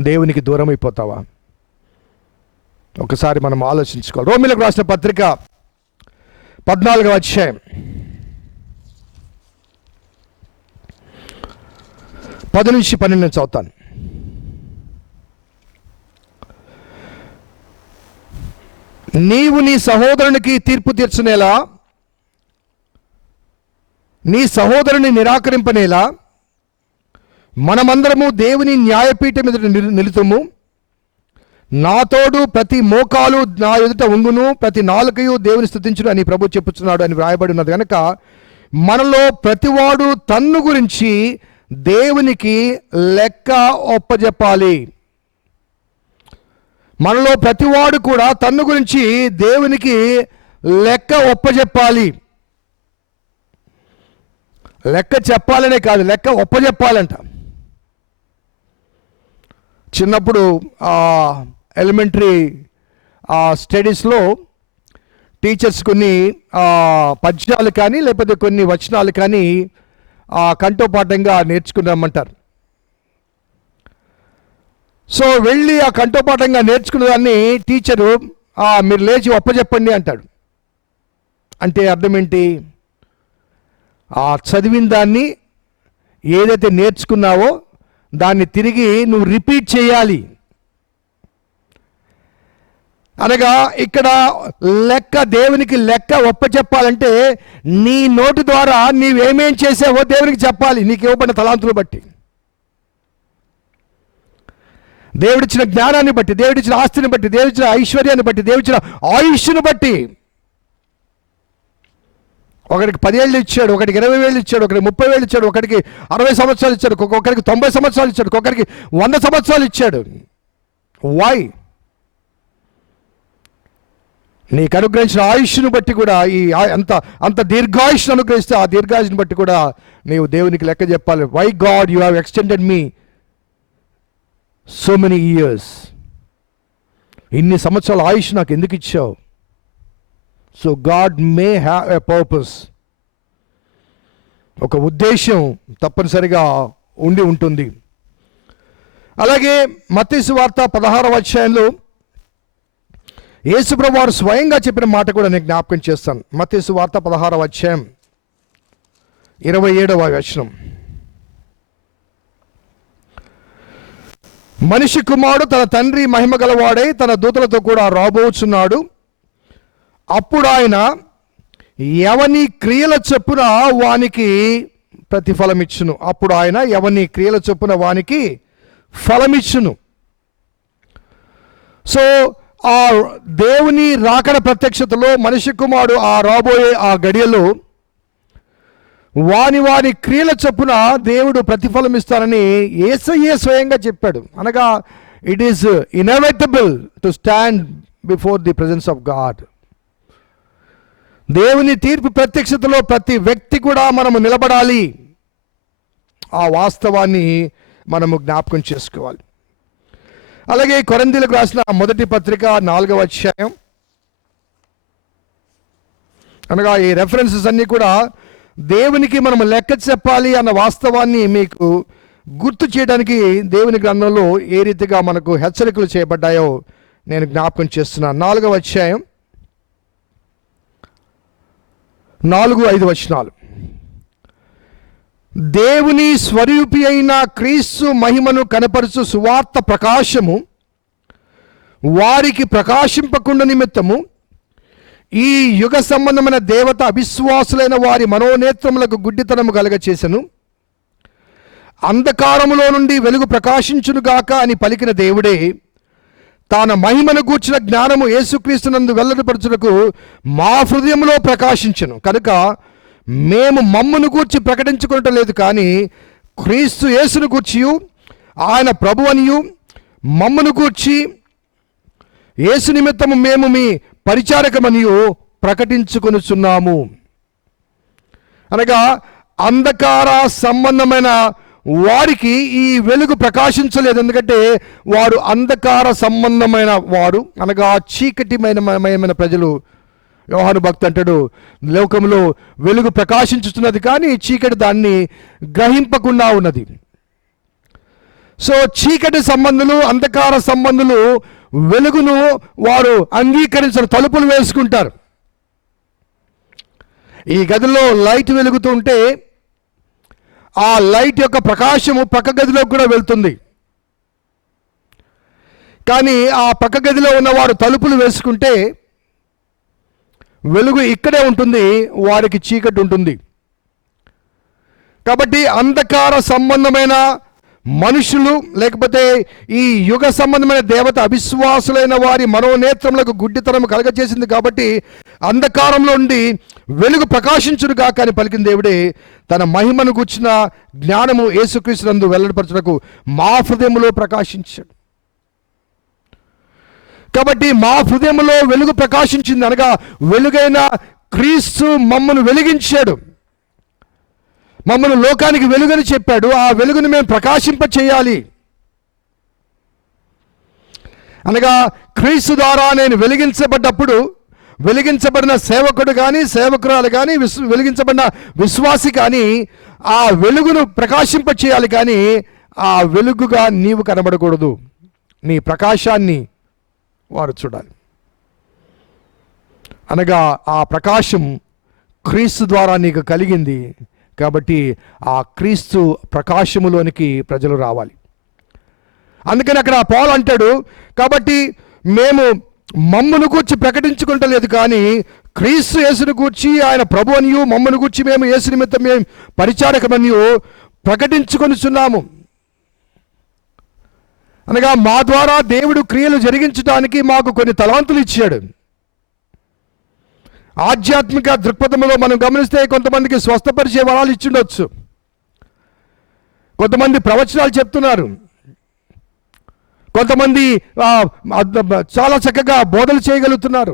దేవునికి దూరం అయిపోతావా? ఒకసారి మనం ఆలోచించుకోవాలి. రోమీయులకు రాసిన పత్రిక 14వ అధ్యాయం 10 నుంచి 12 చదువుతాను. నీవు నీ సహోదరునికి తీర్పు తీర్చునేలా, నీ సహోదరుని నిరాకరింపనేలా మనమందరము దేవుని న్యాయపీఠం ఎదుట నిలుతుము. నా తోడు ప్రతి మోకాలు నా ఎదుట ఉంగును, ప్రతి నాలుకయు దేవుని స్తుతించును అని ప్రభు చెప్పుచున్నాడు అని వ్రాయబడి ఉన్నది. కనుక మనలో ప్రతివాడు తన్ను గురించి దేవునికి లెక్క ఒప్పజెప్పాలి. మనలో ప్రతివాడు కూడా తన్ను గురించి దేవునికి లెక్క ఒప్పజెప్పాలి. లెక్క చెప్పాలనే కాదు, లెక్క ఒప్పజెప్పాలంట. చిన్నప్పుడు ఎలిమెంటరీ స్టడీస్లో టీచర్స్ కొన్ని పద్యాలు కానీ లేకపోతే కొన్ని వచనాలు కానీ కంఠోపాఠంగా నేర్చుకున్నామంటారు. సో వెళ్ళి ఆ కంఠోపాఠంగా నేర్చుకున్న దాన్ని టీచరు మీరు లేచి ఒప్పజెప్పండి అంటాడు. అంటే అర్థం ఏంటి? ఆ చదివిన దాన్ని ఏదైతే నేర్చుకున్నావో దాన్ని తిరిగి నువ్వు రిపీట్ చేయాలి. అనగా ఇక్కడ లెక్క, దేవునికి లెక్క ఒప్పచెప్పాలంటే నీ నోటి ద్వారా నీవేమేం చేసావో దేవునికి చెప్పాలి. నీకు ఇవ్వబడిన తలాంతులు బట్టి, దేవుడిచ్చిన జ్ఞానాన్ని బట్టి, దేవుడిచ్చిన ఆస్తిని బట్టి, దేవుడిచ్చిన ఐశ్వర్యాన్ని బట్టి, దేవుడిచ్చిన ఆయుష్ను బట్టి. ఒకరికి 10 ఏళ్ళు ఇచ్చాడు, ఒకరికి 20 ఏళ్ళు ఇచ్చాడు, ఒకరికి 30 ఏళ్ళు ఇచ్చాడు, ఒకరికి 60 సంవత్సరాలు ఇచ్చాడు, ఒకరికి 90 సంవత్సరాలు ఇచ్చాడు, ఒకరికి 100 సంవత్సరాలు ఇచ్చాడు. వై? నీకు అనుగ్రహించిన ఆయుష్ను బట్టి కూడా, ఈ అంత దీర్ఘాయుష్ను అనుగ్రహిస్తే ఆ దీర్ఘాయుష్ను బట్టి కూడా నీవు దేవునికి లెక్క చెప్పాలి. Why God you have extended me so many years. ఇన్ని సంవత్సరాల ఆయుష్ నాకు ఎందుకు ఇచ్చావు? So God may have a purpose. ఒక ఉద్దేశం తప్పనిసరిగా ఉండి ఉంటుంది. అలాగే మత్తయి సువార్త 16వ అధ్యాయంలో యేసుప్రభువు వారు స్వయంగా చెప్పిన మాట కూడా నేను జ్ఞాపకం చేస్తాను. మత్తయి సువార్త 16వ అధ్యాయం 27వ వచనం. మనిషి కుమారుడు తన తండ్రి మహిమ గలవాడై తన దూతలతో కూడా రాబోచున్నాడు. అప్పుడు ఆయన ఎవని క్రియల చొప్పున వానికి ప్రతిఫలమిచ్చును. అప్పుడు ఆయన ఎవని క్రియల చొప్పున వానికి ఫలమిచ్చును. సో ఆ దేవుని రాకడ ప్రత్యక్షతలో మనిషి కుమారుడు ఆ రాబోయే ఆ గడియలో వాని క్రియల చొప్పున దేవుడు ప్రతిఫలం ఇస్తానని యేసయ్యే స్వయంగా చెప్పాడు. అనగా it is inevitable to stand before the presence of God. దేవుని తీర్పు ప్రత్యక్షతలో ప్రతి వ్యక్తి కూడా మనము నిలబడాలి. ఆ వాస్తవాన్ని మనము జ్ఞాపకం చేసుకోవాలి. అలాగే కొరింథీయులకు రాసిన మొదటి పత్రిక 4వ అధ్యాయం, అనగా ఈ రెఫరెన్సెస్ అన్నీ కూడా దేవునికి మనం లెక్క చెప్పాలి అన్న వాస్తవాన్ని మీకు గుర్తు చేయడానికి దేవుని గ్రంథంలో ఏ రీతిగా మనకు హెచ్చరికలు చేయబడ్డాయో నేను జ్ఞాపకం చేస్తున్నాను. 4వ అధ్యాయం 4-5 వచనాలు. దేవుని స్వరూపి అయిన క్రీస్తు మహిమను కనపరుచు సువార్త ప్రకాశము వారికి ప్రకాశింపకుండా నిమిత్తము ఈ యుగ సంబంధమైన దేవత అవిశ్వాసులైన వారి మనోనేత్రములకు గుడ్డితనము కలగచేసెను. అంధకారములో నుండి వెలుగు ప్రకాశించునుగాక అని పలికిన దేవుడే తన మహిమను గూర్చిన జ్ఞానము యేసుక్రీస్తునందు వెల్లడిపరచుటకు మా హృదయంలో ప్రకాశించెను. కనుక మేము మమ్మును గూర్చి ప్రకటించుకోవటం లేదు, కానీ క్రీస్తు యేసును గూర్చియు ఆయన ప్రభు అనియు మమ్మును గూర్చి యేసు నిమిత్తము మేము మీ పరిచారకమనియు ప్రకటించుకొనుచున్నాము. అనగా అంధకార సంబంధమైన వారికి ఈ వెలుగు ప్రకాశించలేదు. ఎందుకంటే వారు అంధకార సంబంధమైన వారు, అనగా చీకటిమయమైన ప్రజలు. యోహాను భక్తుడు అంటాడు, లోకంలో వెలుగు ప్రకాశించుతున్నది కానీ చీకటి దాన్ని గ్రహింపకుండా ఉన్నది. సో చీకటి సంబంధులు, అంధకార సంబంధులు వెలుగును వారు అంగీకరించరు, తలుపులు వేసుకుంటారు. ఈ గదిలో లైట్ వెలుగుతుంటే ఆ లైట్ యొక్క ప్రకాశము పక్క గదిలోకి కూడా వెళ్తుంది. కానీ ఆ పక్క గదిలో ఉన్నవారు తలుపులు వేసుకుంటే వెలుగు ఇక్కడే ఉంటుంది, వారికి చీకటి ఉంటుంది. కాబట్టి అంధకార సంబంధమైన మనుషులు, లేకపోతే ఈ యుగ సంబంధమైన దేవత అవిశ్వాసులైన వారి మనోనేత్రములకు గుడ్డితనం కలగజేసింది. కాబట్టి అంధకారంలో నుండి వెలుగు ప్రకాశించును గాక అని పలికిన దేవుడే తన మహిమను గూర్చిన జ్ఞానము యేసుక్రీస్తునందు వెల్లడిపరచుటకు మా హృదయములో ప్రకాశించాడు. కాబట్టి మా హృదయంలో వెలుగు ప్రకాశించింది, అనగా వెలుగైన క్రీస్తు మమ్మను వెలిగించాడు, మమ్మను లోకానికి వెలుగని చెప్పాడు. ఆ వెలుగును మేము ప్రకాశింప చేయాలి. అనగా క్రీస్తు ద్వారా నేను వెలిగించబడ్డప్పుడు వెలిగించబడిన సేవకుడు కానీ సేవకురాలు కానీ వెలిగించబడిన విశ్వాసి కానీ ఆ వెలుగును ప్రకాశింప చేయాలి. కానీ ఆ వెలుగుగా నీవు కనబడకూడదు, నీ ప్రకాశాన్ని వారు చూడాలి. అనగా ఆ ప్రకాశం క్రీస్తు ద్వారా నీకు కలిగింది కాబట్టి ఆ క్రీస్తు ప్రకాశములోనికి ప్రజలు రావాలి. అందుకని అక్కడ పౌలు అంటాడు, కాబట్టి మేము మమ్మును గూర్చి ప్రకటించుకుంటలేదు, కానీ క్రీస్తు యేసును గూర్చి ఆయన ప్రభు అనియు మమ్మను గూర్చి మేము యేసు నిమిత్తం మేము పరిచారకమనియు ప్రకటించుకొనుచున్నాము. అనగా మా ద్వారా దేవుడు క్రియలు జరిగించడానికి మాకు కొన్ని తలాంతులు ఇచ్చాడు. ఆధ్యాత్మిక దృక్పథంలో మనం గమనిస్తే కొంతమందికి స్వస్థపరిచే వరాలు ఇచ్చిండొచ్చు, కొంతమంది ప్రవచనాలు చెప్తున్నారు, కొంతమంది చాలా చక్కగా బోధలు చేయగలుగుతున్నారు,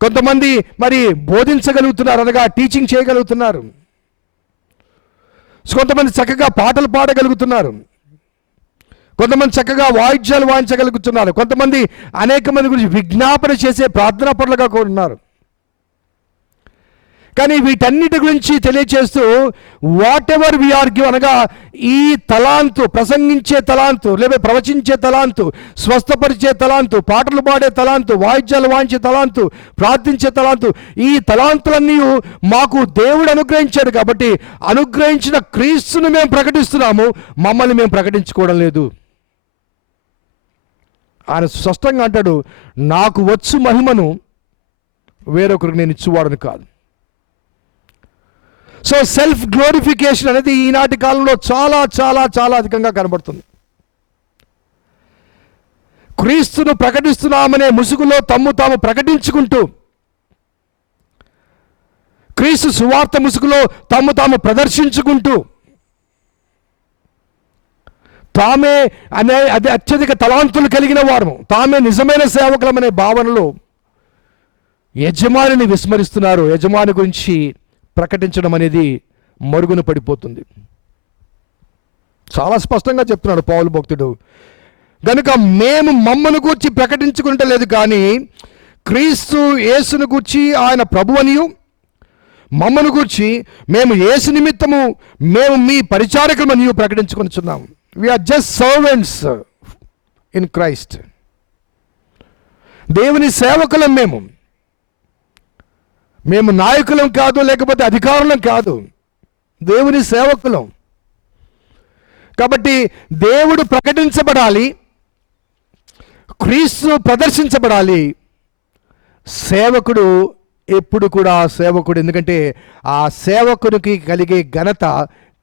కొంతమంది మరి బోధించగలుగుతున్నారు, అనగా టీచింగ్ చేయగలుగుతున్నారు, కొంతమంది చక్కగా పాటలు పాడగలుగుతున్నారు, కొంతమంది చక్కగా వాయిద్యాలు వాయించగలుగుతున్నారు, కొంతమంది అనేక మంది గురించి విజ్ఞాపన చేసే ప్రార్థనా పరులుగా కూడా ఉన్నారు. కానీ వీటన్నిటి గురించి తెలియచేస్తూ వాట్ ఎవర్ వీఆర్ గివ్ అనగా ఈ తలాంతు, ప్రసంగించే తలాంతు, లేదా ప్రవచించే తలాంతు, స్వస్థపరిచే తలాంతు, పాటలు పాడే తలాంతు, వాయిద్యాలు వాయించే తలాంతు, ప్రార్థించే తలాంతు, ఈ తలాంతులన్నీ మాకు దేవుడు అనుగ్రహించాడు. కాబట్టి అనుగ్రహించిన క్రీస్తును మేము ప్రకటిస్తున్నాము, మమ్మల్ని మేము ప్రకటించుకోవడం లేదు. ఆయన స్పష్టంగా అంటాడు, నాకు వచ్చు మహిమను వేరొకరికి నేను ఇచ్చువాడని కాదు. సో సెల్ఫ్ గ్లోరిఫికేషన్ అనేది ఈనాటి కాలంలో చాలా చాలా చాలా అధికంగా కనబడుతుంది. క్రీస్తును ప్రకటిస్తున్నామనే ముసుగులో తాము ప్రకటించుకుంటూ, క్రీస్తు సువార్త ముసుగులో తాము ప్రదర్శించుకుంటూ, తామే అది అత్యధిక తలాంతులు కలిగిన వారు, తామే నిజమైన సేవకులమనే భావనలో యజమానిని విస్మరిస్తున్నారు. యజమాని గురించి ప్రకటించడం అనేది మరుగున పడిపోతుంది. చాలా స్పష్టంగా చెప్తున్నాడు పౌలు భక్తుడు. కనుక మేము మమ్మను గూర్చి ప్రకటించుకుంటలేదు, కానీ క్రీస్తు యేసును గూర్చి ఆయన ప్రభువనియు, మమ్మను గూర్చి మేము యేసు నిమిత్తము మేము మీ పరిచారకులమనియు ప్రకటించుకొనిచున్నాము. We are just servants in Christ. దేవుని సేవకులం మేము నాయకులం కాదు, లేకపోతే అధికారులం కాదు, దేవుని సేవకులం. కాబట్టి దేవుడు ప్రకటించబడాలి, క్రీస్తు ప్రదర్శించబడాలి, సేవకుడు ఎప్పుడు కూడా సేవకుడు. ఎందుకంటే ఆ సేవకునికి కలిగే ఘనత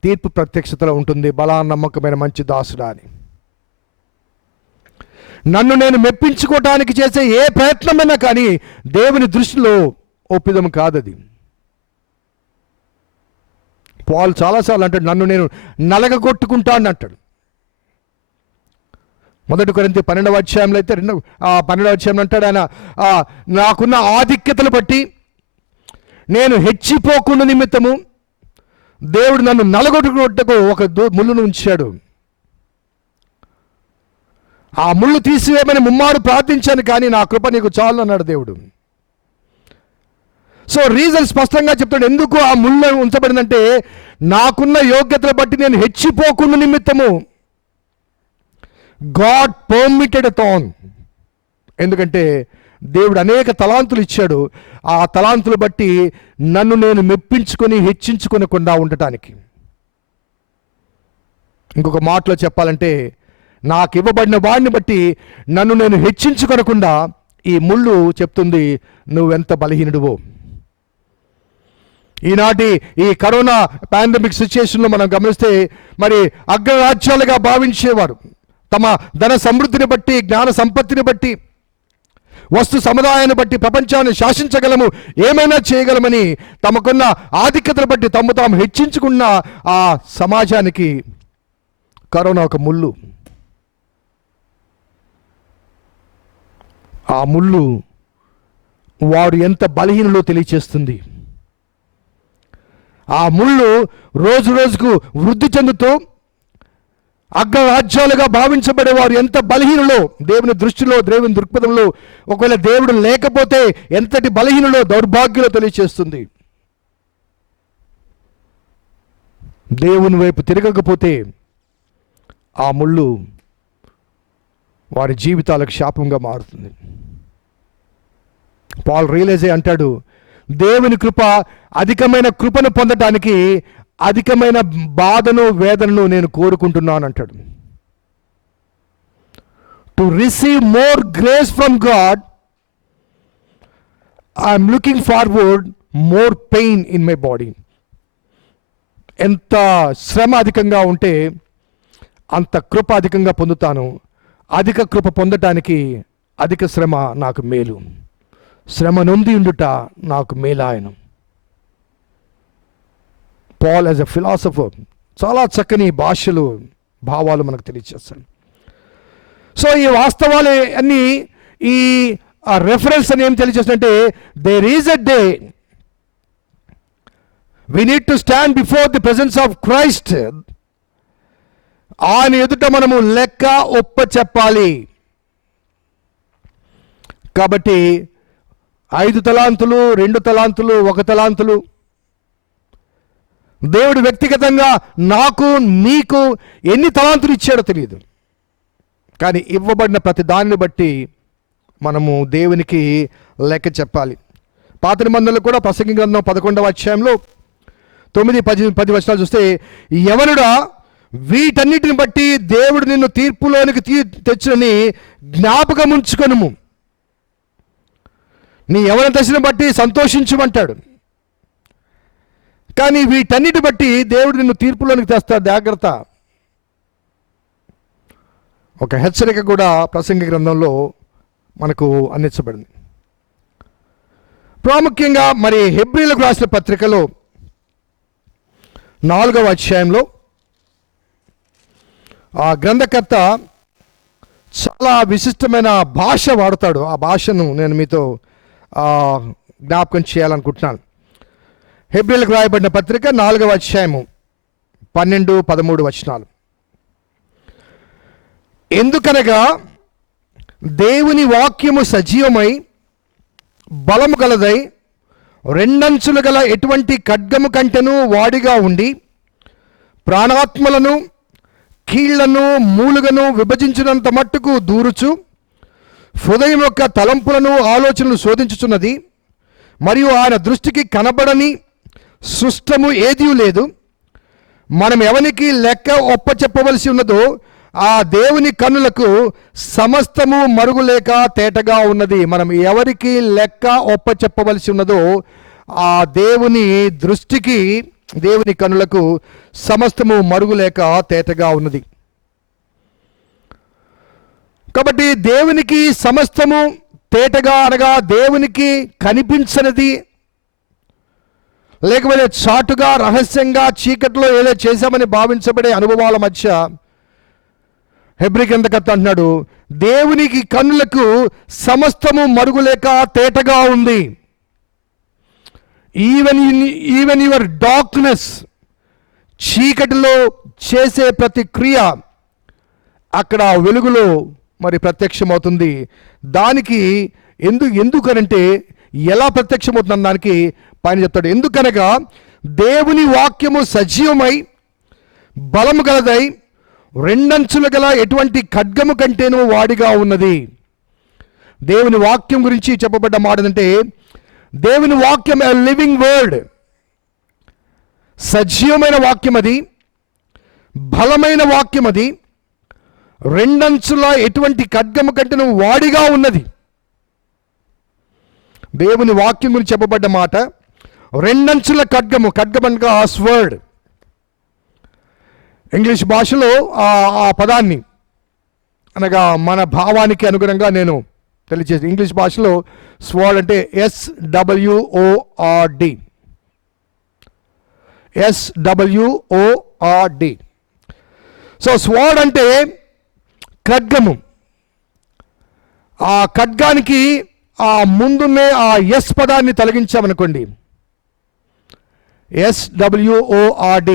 తీర్పు ప్రత్యక్షతలో ఉంటుంది. బలా నమ్మకమైన మంచి దాసుడా అని. నన్ను నేను మెప్పించుకోవటానికి చేసే ఏ ప్రయత్నమైనా కానీ దేవుని దృష్టిలో ఒప్పిదం కాదది. పౌలు చాలాసార్లు అంటాడు, నన్ను నేను నలగగొట్టుకుంటాను అంటాడు. 1 కొరింథీ 12వ అధ్యాయంలో అయితే 12వ అధ్యాయంలో అంటాడు ఆయన, నాకున్న ఆధిక్యతలు బట్టి నేను హెచ్చిపోకుండా నిమిత్తము దేవుడు నన్ను నలగొట్టుకు ఒక ముళ్ళును ఉంచాడు. ఆ ముళ్ళు తీసివేయమని ముమ్మారు ప్రార్థించాను, కానీ నా కృప నీకు చాలు అన్నాడు దేవుడు. సో రీజన్ స్పష్టంగా చెప్తాడు ఎందుకు ఆ ముళ్ళు ఉంచబడిందంటే, నాకున్న యోగ్యతలు బట్టి నేను హెచ్చిపోకుండా నిమిత్తము గాడ్ పర్మిటెడ్ థాన్. ఎందుకంటే దేవుడు అనేక తలాంతులు ఇచ్చాడు, ఆ తలాంతులు బట్టి నన్ను నేను మెప్పించుకొని హెచ్చించుకొనకుండా ఉండటానికి. ఇంకొక మాటలో చెప్పాలంటే, నాకు ఇవ్వబడిన వాడిని బట్టి నన్ను నేను హెచ్చించుకొనకుండా ఈ ముళ్ళు చెప్తుంది నువ్వెంత బలహీనుడువో. ఈనాటి ఈ కరోనా పాండమిక్ సిచ్యుయేషన్లో మనం గమనిస్తే, మరి అగ్రరాజ్యాలుగా భావించేవారు తమ ధన సమృద్ధిని బట్టి, జ్ఞాన సంపత్తిని బట్టి, వస్తు సముదాయాన్ని బట్టి ప్రపంచాన్ని శాసించగలము, ఏమైనా చేయగలమని తమకున్న ఆధిక్యతను బట్టి తాము హెచ్చించుకున్న ఆ సమాజానికి కరోనా ఒక ముళ్ళు. ఆ ముళ్ళు వాడు ఎంత బలహీనులో తెలియచేస్తుంది. ఆ ముళ్ళు రోజు రోజుకు వృద్ధి చెందుతూ అగ్రరాజ్యాలుగా భావించబడే వారు ఎంత బలహీనులో దేవుని దృష్టిలో, దేవుని దృక్పథంలో, ఒకవేళ దేవుడు లేకపోతే ఎంతటి బలహీనులో, దౌర్భాగ్యులో తెలియచేస్తుంది. దేవుని వైపు తిరగకపోతే ఆ ముళ్ళు వారి జీవితాలకు శాపంగా మారుతుంది. పాల్ రియలైజే అంటాడు, దేవుని కృప, అధికమైన కృపను పొందటానికి అధికమైన బాధను, వేదనను నేను కోరుకుంటున్నాను అంటాడు. To receive more grace from God, I'm looking forward more pain in my body. ఎంత శ్రమ అధికంగా ఉంటే అంత కృప అధికంగా పొందుతాను. అధిక కృప పొందటానికి అధిక శ్రమ నాకు మేలు. శ్రమ నొంది ఉండుట నాకు మేలాయను. పాల్ యాజ్ ఎ ఫిలాసఫర్ చాలా చక్కని భావాలు మనకు తెలియజేస్తాడు. సో ఈ వాస్తవాలు అన్నీ, ఈ రెఫరెన్స్ అని ఏం తెలియజేస్తుందంటే, there is a day we need to stand before the presence of Christ ఆయన ఎదుట మనము లెక్క ఒప్ప చెప్పాలి. కాబట్టి 5 తలాంతులు, 2 తలాంతులు, 1 తలాంతులు దేవుడు వ్యక్తిగతంగా నాకు నీకు ఎన్ని తలాంతులు ఇచ్చాడో తెలియదు. కానీ ఇవ్వబడిన ప్రతి దాన్ని బట్టి మనము దేవునికి లెక్క చెప్పాలి. పాత నిబంధనలు కూడా ప్రసంగి గ్రంథం 11వ అధ్యాయంలో 9, 10 వచనాలు చూస్తే, యవనుడా వీటన్నిటిని బట్టి దేవుడు నిన్ను తీర్పులోనికి తెచ్చునని జ్ఞాపకం ఉంచుకొనుము. నీ యవన దశను బట్టి సంతోషించమంటాడు. కానీ వీటన్నిటి బట్టి దేవుడు నిన్ను తీర్పులోనికి తెస్తాడు, జాగ్రత్త. ఒక హెచ్చరిక కూడా ప్రసంగి గ్రంథంలో మనకు అందించబడింది. ప్రాముఖ్యంగా మరి హెబ్రీలకు రాసిన పత్రికలో 4వ అధ్యాయంలో ఆ గ్రంథకర్త చాలా విశిష్టమైన భాష వాడతాడు. ఆ భాషను నేను మీతో జ్ఞాపకం చేయాలనుకుంటున్నాను. హెబ్రీలకు రాయబడిన పత్రిక 4వ అధ్యాయము 12, 13 వచనాలు. ఎందుకనగా దేవుని వాక్యము సజీవమై బలము గలదై రెండంచులు గల ఎటువంటి ఖడ్గము కంటెను వాడిగా ఉండి ప్రాణాత్మలను కీళ్లను మూలుగను విభజించినంత మట్టుకు దూరుచు హృదయం యొక్క తలంపులను ఆలోచనలు శోధించుచున్నది. మరియు ఆయన దృష్టికి కనబడని సుష్టము ఏదీ లేదు. మనం ఎవరికి లెక్క ఒప్ప చెప్పవలసి ఉన్నదో ఆ దేవుని కన్నులకు సమస్తము మరుగులేక తేటగా ఉన్నది. మనం ఎవరికి లెక్క ఒప్ప చెప్పవలసి ఉన్నదో ఆ దేవుని దృష్టికి, దేవుని కన్నులకు సమస్తము మరుగులేక తేటగా ఉన్నది. కాబట్టి దేవునికి సమస్తము తేటగా అనగా దేవునికి కనిపించనిది, లేకపోతే చాటుగా రహస్యంగా చీకట్లో ఏదో చేశామని భావించబడే అనుభవాల మధ్య హెబ్రీ గ్రంథకర్త అంటున్నాడు, దేవునికి కన్నులకు సమస్తము మరుగులేక తేటగా ఉంది. ఈవెన్ యువర్ డార్క్నెస్, చీకటిలో చేసే ప్రతి క్రియ అక్కడ వెలుగులో మరి ప్రత్యక్షమవుతుంది. దానికి ఎందుకనంటే ఎలా ప్రత్యక్షమవుతుందని దానికి పైన చెప్తాడు. ఎందుకనగా దేవుని వాక్యము సజీవమై బలము గలదై రెండంచులు గల ఎటువంటి ఖడ్గము కంటేనూ వాడిగా ఉన్నది. దేవుని వాక్యం గురించి చెప్పబడ్డ మాట అంటే, దేవుని వాక్యం ఎ లివింగ్ వర్డ్, సజీవమైన వాక్యం అది, బలమైన వాక్యం అది, రెండంచుల ఎటువంటి ఖడ్గము కంటేనూ వాడిగా ఉన్నది. దేవుని వాక్యం గురించి చెప్పబడ్డ మాట రెండంచుల ఖడ్గము, ఖడ్గమనగా స్వర్డ్. ఇంగ్లీష్ భాషలో ఆ పదాన్ని అనగా మన భావానికి అనుగుణంగా నేను తెలియజేసి, ఇంగ్లీష్ భాషలో స్వర్డ్ అంటే SWORD, SWORD. సో స్వర్డ్ అంటే ఖడ్గము. ఆ ఖడ్గానికి ఆ ముందున్నే ఆ ఎస్ పదాన్ని తొలగించామనుకోండి, SWORD,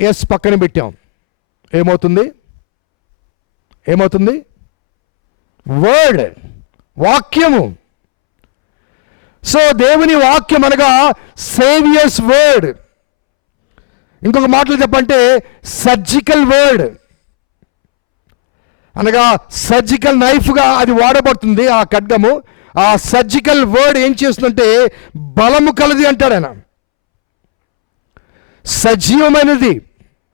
ఎస్ పక్కన పెట్టాం, ఏమవుతుంది? వర్డ్, వాక్యము. సో దేవుని వాక్యం అనగా సేవియర్స్ వర్డ్. ఇంకొక మాటలు చెప్పంటే సర్జికల్ వర్డ్, అనగా సర్జికల్ నైఫ్గా అది వాడబడుతుంది. ఆ ఖడ్గము, ఆ సర్జికల్ వర్డ్ ఏం చేస్తుందంటే బలము కలది అంటాడు ఆయన. సజీవమైనది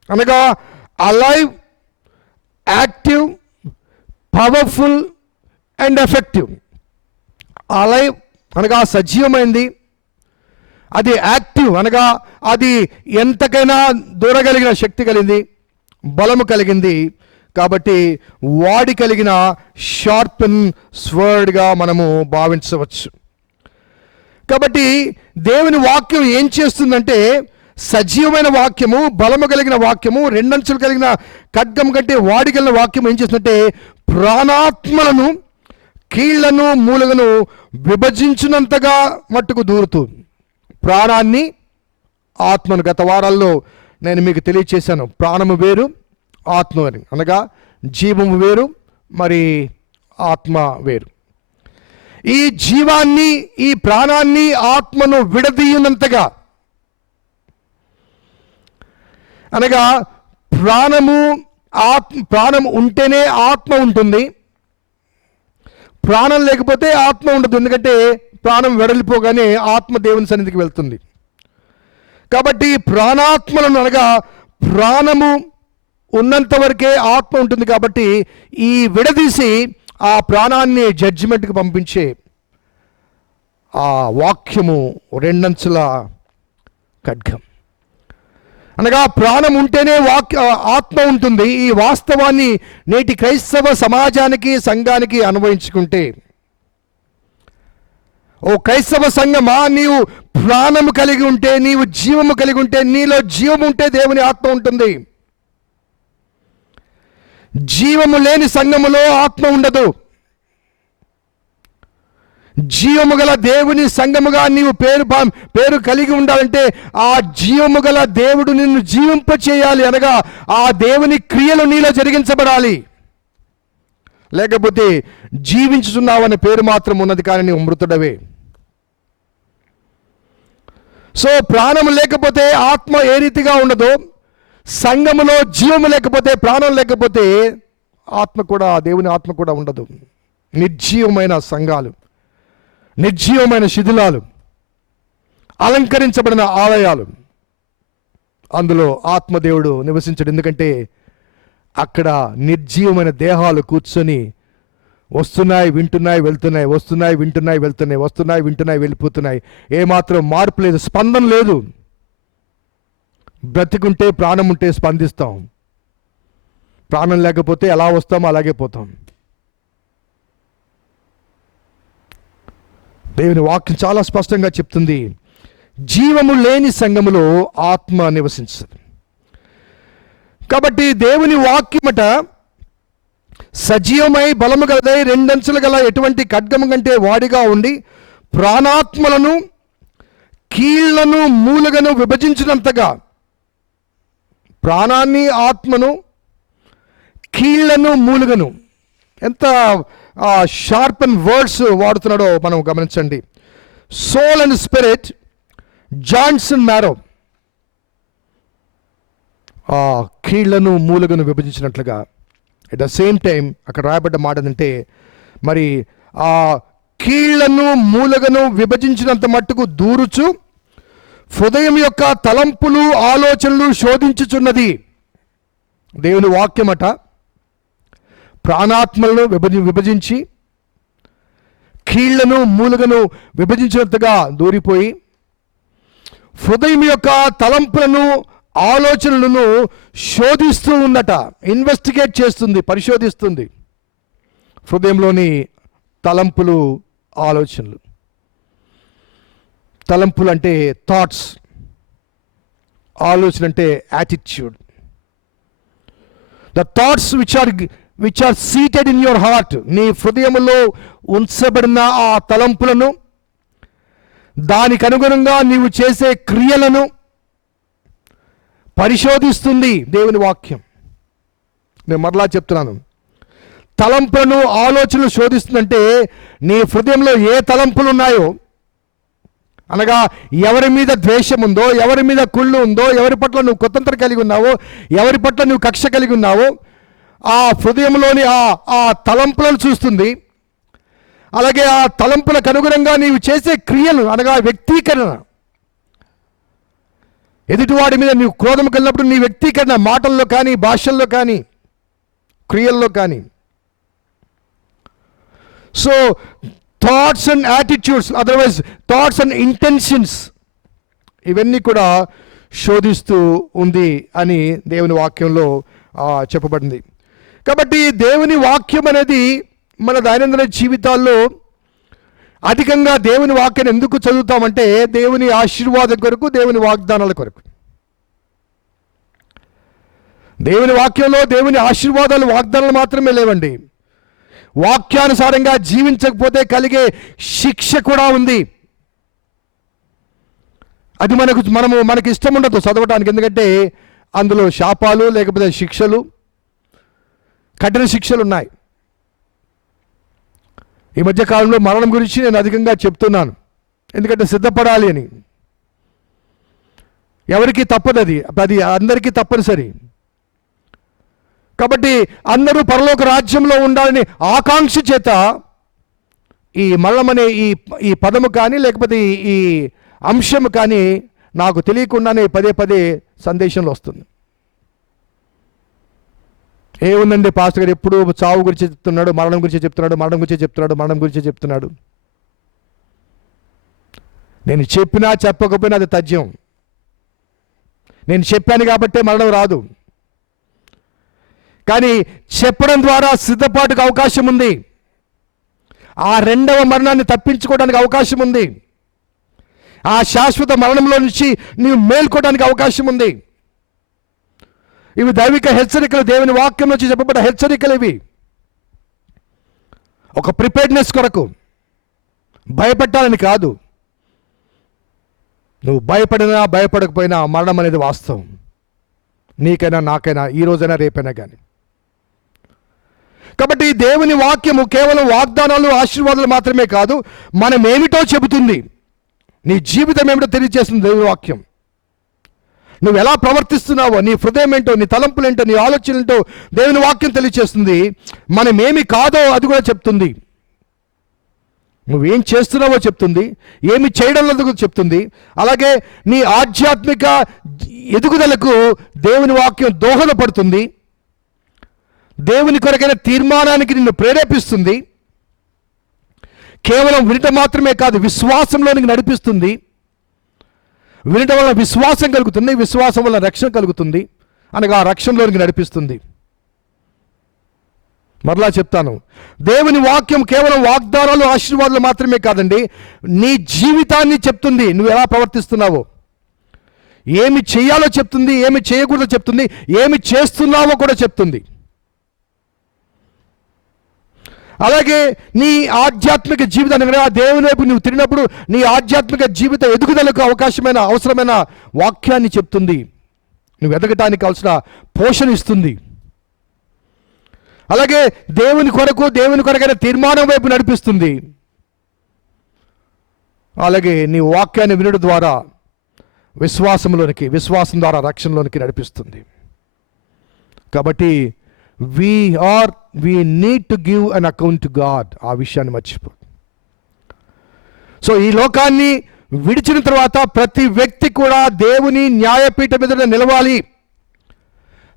అనగా alive, active, powerful and effective. Alive అనగా సజీవమైంది, అది యాక్టివ్ అనగా అది ఎంతకైనా దూరగలిగిన శక్తి కలిగింది, బలము కలిగింది. కాబట్టి వాడి కలిగిన షార్పెన్ స్వర్డ్గా మనము భావించవచ్చు. కాబట్టి దేవుని వాక్యం ఏం చేస్తుందంటే సజీవమైన వాక్యము, బలము కలిగిన వాక్యము, రెండంచులు కలిగిన ఖడ్గం కంటే వాడి కలిగిన వాక్యం ఏం చేస్తుందంటే ప్రాణాత్మలను కీళ్లను మూలుగను విభజించినంతగా మట్టుకు దూరుతుంది. ప్రాణాన్ని, ఆత్మను గత వారాల్లో నేను మీకు తెలియచేశాను. ప్రాణము వేరు, ఆత్మ వేరు, అనగా జీవము వేరు, మరి ఆత్మ వేరు. ఈ జీవాన్ని, ఈ ప్రాణాన్ని, ఆత్మను విడదీయనంతగా, అనగా ప్రాణం ఉంటేనే ఆత్మ ఉంటుంది, ప్రాణం లేకపోతే ఆత్మ ఉండదు. ఎందుకంటే ప్రాణం వెడలిపోగానే ఆత్మ దేవుని సన్నిధికి వెళ్తుంది. కాబట్టి ప్రాణాత్మలను, అనగా ప్రాణము ఉన్నంత వరకే ఆత్మ ఉంటుంది. కాబట్టి ఈ విడదీసి ఆ ప్రాణాన్ని జడ్జిమెంట్కి పంపించే ఆ వాక్యము రెండంచుల ఖడ్గం. అనగా ప్రాణం ఉంటేనే ఆత్మ ఉంటుంది. ఈ వాస్తవాన్ని నేటి క్రైస్తవ సమాజానికి, సంఘానికి అన్వయించుకుంటే, ఓ క్రైస్తవ సంఘమా, నీవు ప్రాణము కలిగి ఉంటే, నీవు జీవము కలిగి ఉంటే, నీలో జీవము ఉంటే దేవుని ఆత్మ ఉంటుంది. జీవము లేని సంఘములో ఆత్మ ఉండదు. జీవము గల దేవుని సంఘముగా నీవు పేరు కలిగి ఉండాలంటే ఆ జీవము గల దేవుడు నిన్ను జీవింప చేయాలి, అనగా ఆ దేవుని క్రియలు నీలో జరిగించబడాలి. లేకపోతే జీవించుచున్నావనే పేరు మాత్రం ఉన్నది, కానీ నీవు మృతుడవే. సో ప్రాణము లేకపోతే ఆత్మ ఏ రీతిగా ఉండదో, సంఘములో జీవము లేకపోతే, ప్రాణం లేకపోతే ఆత్మ కూడా, దేవుని ఆత్మ కూడా ఉండదు. నిర్జీవమైన సంఘాలు, నిర్జీవమైన శిథిలాలు, అలంకరించబడిన ఆలయాలు, అందులో ఆత్మదేవుడు నివసించడు. ఎందుకంటే అక్కడ నిర్జీవమైన దేహాలు కూర్చొని వస్తున్నాయి, వింటున్నాయి, వెళ్తున్నాయి, వస్తున్నాయి, వింటున్నాయి, వెళ్తున్నాయి, వస్తున్నాయి, వింటున్నాయి, వెళ్ళిపోతున్నాయి. ఏమాత్రం మార్పు లేదు, స్పందన లేదు. బ్రతికుంటే, ప్రాణం ఉంటే స్పందిస్తాం, ప్రాణం లేకపోతే ఎలా వస్తామో అలాగే పోతాం. దేవుని వాక్యం చాలా స్పష్టంగా చెప్తుంది, జీవము లేని సంఘములో ఆత్మ నివసించదు. కాబట్టి దేవుని వాక్యమట సజీవమై బలము గలదై రెండంచులు గల ఎటువంటి ఖడ్గము కంటే వాడిగా ఉండి ప్రాణాత్మలను, కీళ్లను, మూలుగను విభజించినంతగా, ప్రాణాన్ని, ఆత్మను, కీళ్లను, మూలుగను, ఎంత షార్ప్ అండ్ వర్డ్స్ వాడుతున్నాడో మనం గమనించండి. Soul and spirit, joints and marrow, కీళ్లను, మూలుగను విభజించినట్లుగా. అట్ ద సేమ్ టైం అక్కడ రాయబడ్డ మాట ఏంటంటే, మరి ఆ కీళ్లను, మూలుగను విభజించినంత మట్టుకు దూరుచు హృదయం యొక్క తలంపులు, ఆలోచనలు శోధించుచున్నది. దేవుని వాక్యమట ప్రాణాత్మలను విభజించి, కీళ్లను, మూలుగను విభజించినంతగా దూరిపోయి, హృదయం యొక్క తలంపులను, ఆలోచనలను శోధిస్తూ ఉందట. ఇన్వెస్టిగేట్ చేస్తుంది, పరిశోధిస్తుంది. హృదయంలోని తలంపులు, ఆలోచనలు. తలంపులు అంటే థాట్స్, ఆలోచన అంటే attitude. The thoughts which are seated in your heart, నీ హృదయములో ఉంచబడిన ఆ తలంపులను, దానికి అనుగుణంగా నీవు చేసే క్రియలను పరిశోధిస్తుంది దేవుని వాక్యం. నేను మరలా చెప్తున్నాను, తలంపులను, ఆలోచనలు శోధిస్తుందంటే నీ హృదయంలో ఏ తలంపులు ఉన్నాయో, అనగా ఎవరి మీద ద్వేషం ఉందో, ఎవరి మీద కుళ్ళు ఉందో, ఎవరి పట్ల నువ్వు కుతంత్ర కలిగి ఉన్నావో, ఎవరి పట్ల నువ్వు కక్ష కలిగి ఉన్నావో, ఆ హృదయంలోని ఆ తలంపులను చూస్తుంది. అలాగే ఆ తలంపులకు అనుగుణంగా నీవు చేసే క్రియలు, అనగా వ్యక్తీకరణ, ఎదుటివాడి మీద నీవు క్రోధం కలిగినప్పుడు నీ వ్యక్తీకరణ మాటల్లో కానీ, భాషల్లో కానీ, క్రియల్లో కానీ. So thoughts and attitudes, otherwise thoughts and intentions, ఇవన్నీ కూడా శోధిస్తూ ఉంది అని దేవుని వాక్యంలో చెప్పబడింది. కాబట్టి దేవుని వాక్యం అనేది మన దైనందిన జీవితాల్లో అధికంగా దేవుని వాక్యాన్ని ఎందుకు చదువుతామంటే దేవుని ఆశీర్వాదం కొరకు, దేవుని వాగ్దానాల కొరకు. దేవుని వాక్యంలో దేవుని ఆశీర్వాదాలు, వాగ్దానాలు మాత్రమే లేవండి. వాక్యానుసారంగా జీవించకపోతే కలిగే శిక్ష కూడా ఉంది. అది మనకి ఇష్టం ఉండదు చదవటానికి, ఎందుకంటే అందులో శాపాలు, లేకపోతే శిక్షలు, కఠిన శిక్షలు ఉన్నాయి. ఈ మధ్య కాలంలో మరణం గురించి నేను అధికంగా చెప్తున్నాను, ఎందుకంటే సిద్ధపడాలి అని. ఎవరికి తప్పదు, అది అందరికీ తప్పనిసరి. కాబట్టి అందరూ పరలోక రాజ్యంలో ఉండాలని ఆకాంక్ష చేత ఈ మరణం అనే ఈ పదము కానీ లేకపోతే ఈ అంశము కానీ నాకు తెలియకుండానే పదే పదే సందేశంలో వస్తుంది. ఏముందండి పాస్టర్ గారు ఎప్పుడు చావు గురించి చెప్తున్నాడు, మరణం గురించి చెప్తున్నాడు. నేను చెప్పినా చెప్పకపోయినా అది తథ్యం. నేను చెప్పాను కాబట్టే మరణం రాదు, కానీ చెప్పడం ద్వారా సిద్ధపాటుకు అవకాశం ఉంది. ఆ రెండవ మరణాన్ని తప్పించుకోవడానికి అవకాశం ఉంది. ఆ శాశ్వత మరణంలో నుంచి నీవు మేల్కోవడానికి అవకాశం ఉంది. ఇవి దైవిక హెచ్చరికలు, దేవుని వాక్యం నుంచి చెప్పబడ్డ హెచ్చరికలు. ఇవి ఒక ప్రిపేర్డ్నెస్ కొరకు, భయపెట్టాలని కాదు. నువ్వు భయపడినా భయపడకపోయినా మరణం అనేది వాస్తవం. నీకైనా నాకైనా, ఈ రోజైనా రేపైనా కానీ. కాబట్టి దేవుని వాక్యము కేవలం వాగ్దానాలు ఆశీర్వాదాలు మాత్రమే కాదు, మనం ఏమిటో చెబుతుంది. నీ జీవితం ఏమిటో తెలియజేస్తుంది దేవుని వాక్యం. నువ్వు ఎలా ప్రవర్తిస్తున్నావో, నీ హృదయం ఏంటో, నీ తలంపులేంటో, నీ ఆలోచనలేంటో దేవుని వాక్యం తెలియజేస్తుంది. మనం ఏమి కాదో అది కూడా చెప్తుంది. నువ్వేం చేస్తున్నావో చెప్తుంది, ఏమి చేయడం లేదో చెప్తుంది. అలాగే నీ ఆధ్యాత్మిక ఎదుగుదలకు దేవుని వాక్యం దోహదపడుతుంది. దేవుని కొరకైన తీర్మానానికి నిన్ను ప్రేరేపిస్తుంది. కేవలం వినటం మాత్రమే కాదు, విశ్వాసంలోనికి నడిపిస్తుంది. వినటం వల్ల విశ్వాసం కలుగుతుంది, విశ్వాసం వల్ల రక్షణ కలుగుతుంది, అనగా ఆ రక్షణలోనికి నడిపిస్తుంది. మరలా చెప్తాను, దేవుని వాక్యం కేవలం వాగ్దానాలు ఆశీర్వాదాలు మాత్రమే కాదండి, నీ జీవితాన్ని చెప్తుంది. నువ్వు ఎలా ప్రవర్తిస్తున్నావో, ఏమి చేయాలో చెప్తుంది, ఏమి చేయకూడదో చెప్తుంది, ఏమి చేస్తున్నావో కూడా చెప్తుంది. అలాగే నీ ఆధ్యాత్మిక జీవితాన్ని, ఆ దేవుని వైపు నువ్వు తిరిగినప్పుడు నీ ఆధ్యాత్మిక జీవిత ఎదుగుదలకు అవసరమైన వాక్యాన్ని చెప్తుంది. నువ్వు ఎదగటానికి కావాల్సిన పోషణ ఇస్తుంది. అలాగే దేవుని కొరకైన తీర్మానం వైపు నడిపిస్తుంది. అలాగే నీ వాక్యాన్ని వినడం ద్వారా విశ్వాసం ద్వారా రక్షణలోనికి నడిపిస్తుంది. కాబట్టి we need to give an account to God. ఆ విషయాన్ని మర్చిపో. సో ఈ లోకాన్ని విడిచిన తర్వాత ప్రతి వ్యక్తి కూడా దేవుని న్యాయపీఠం మీద నిలవాలి.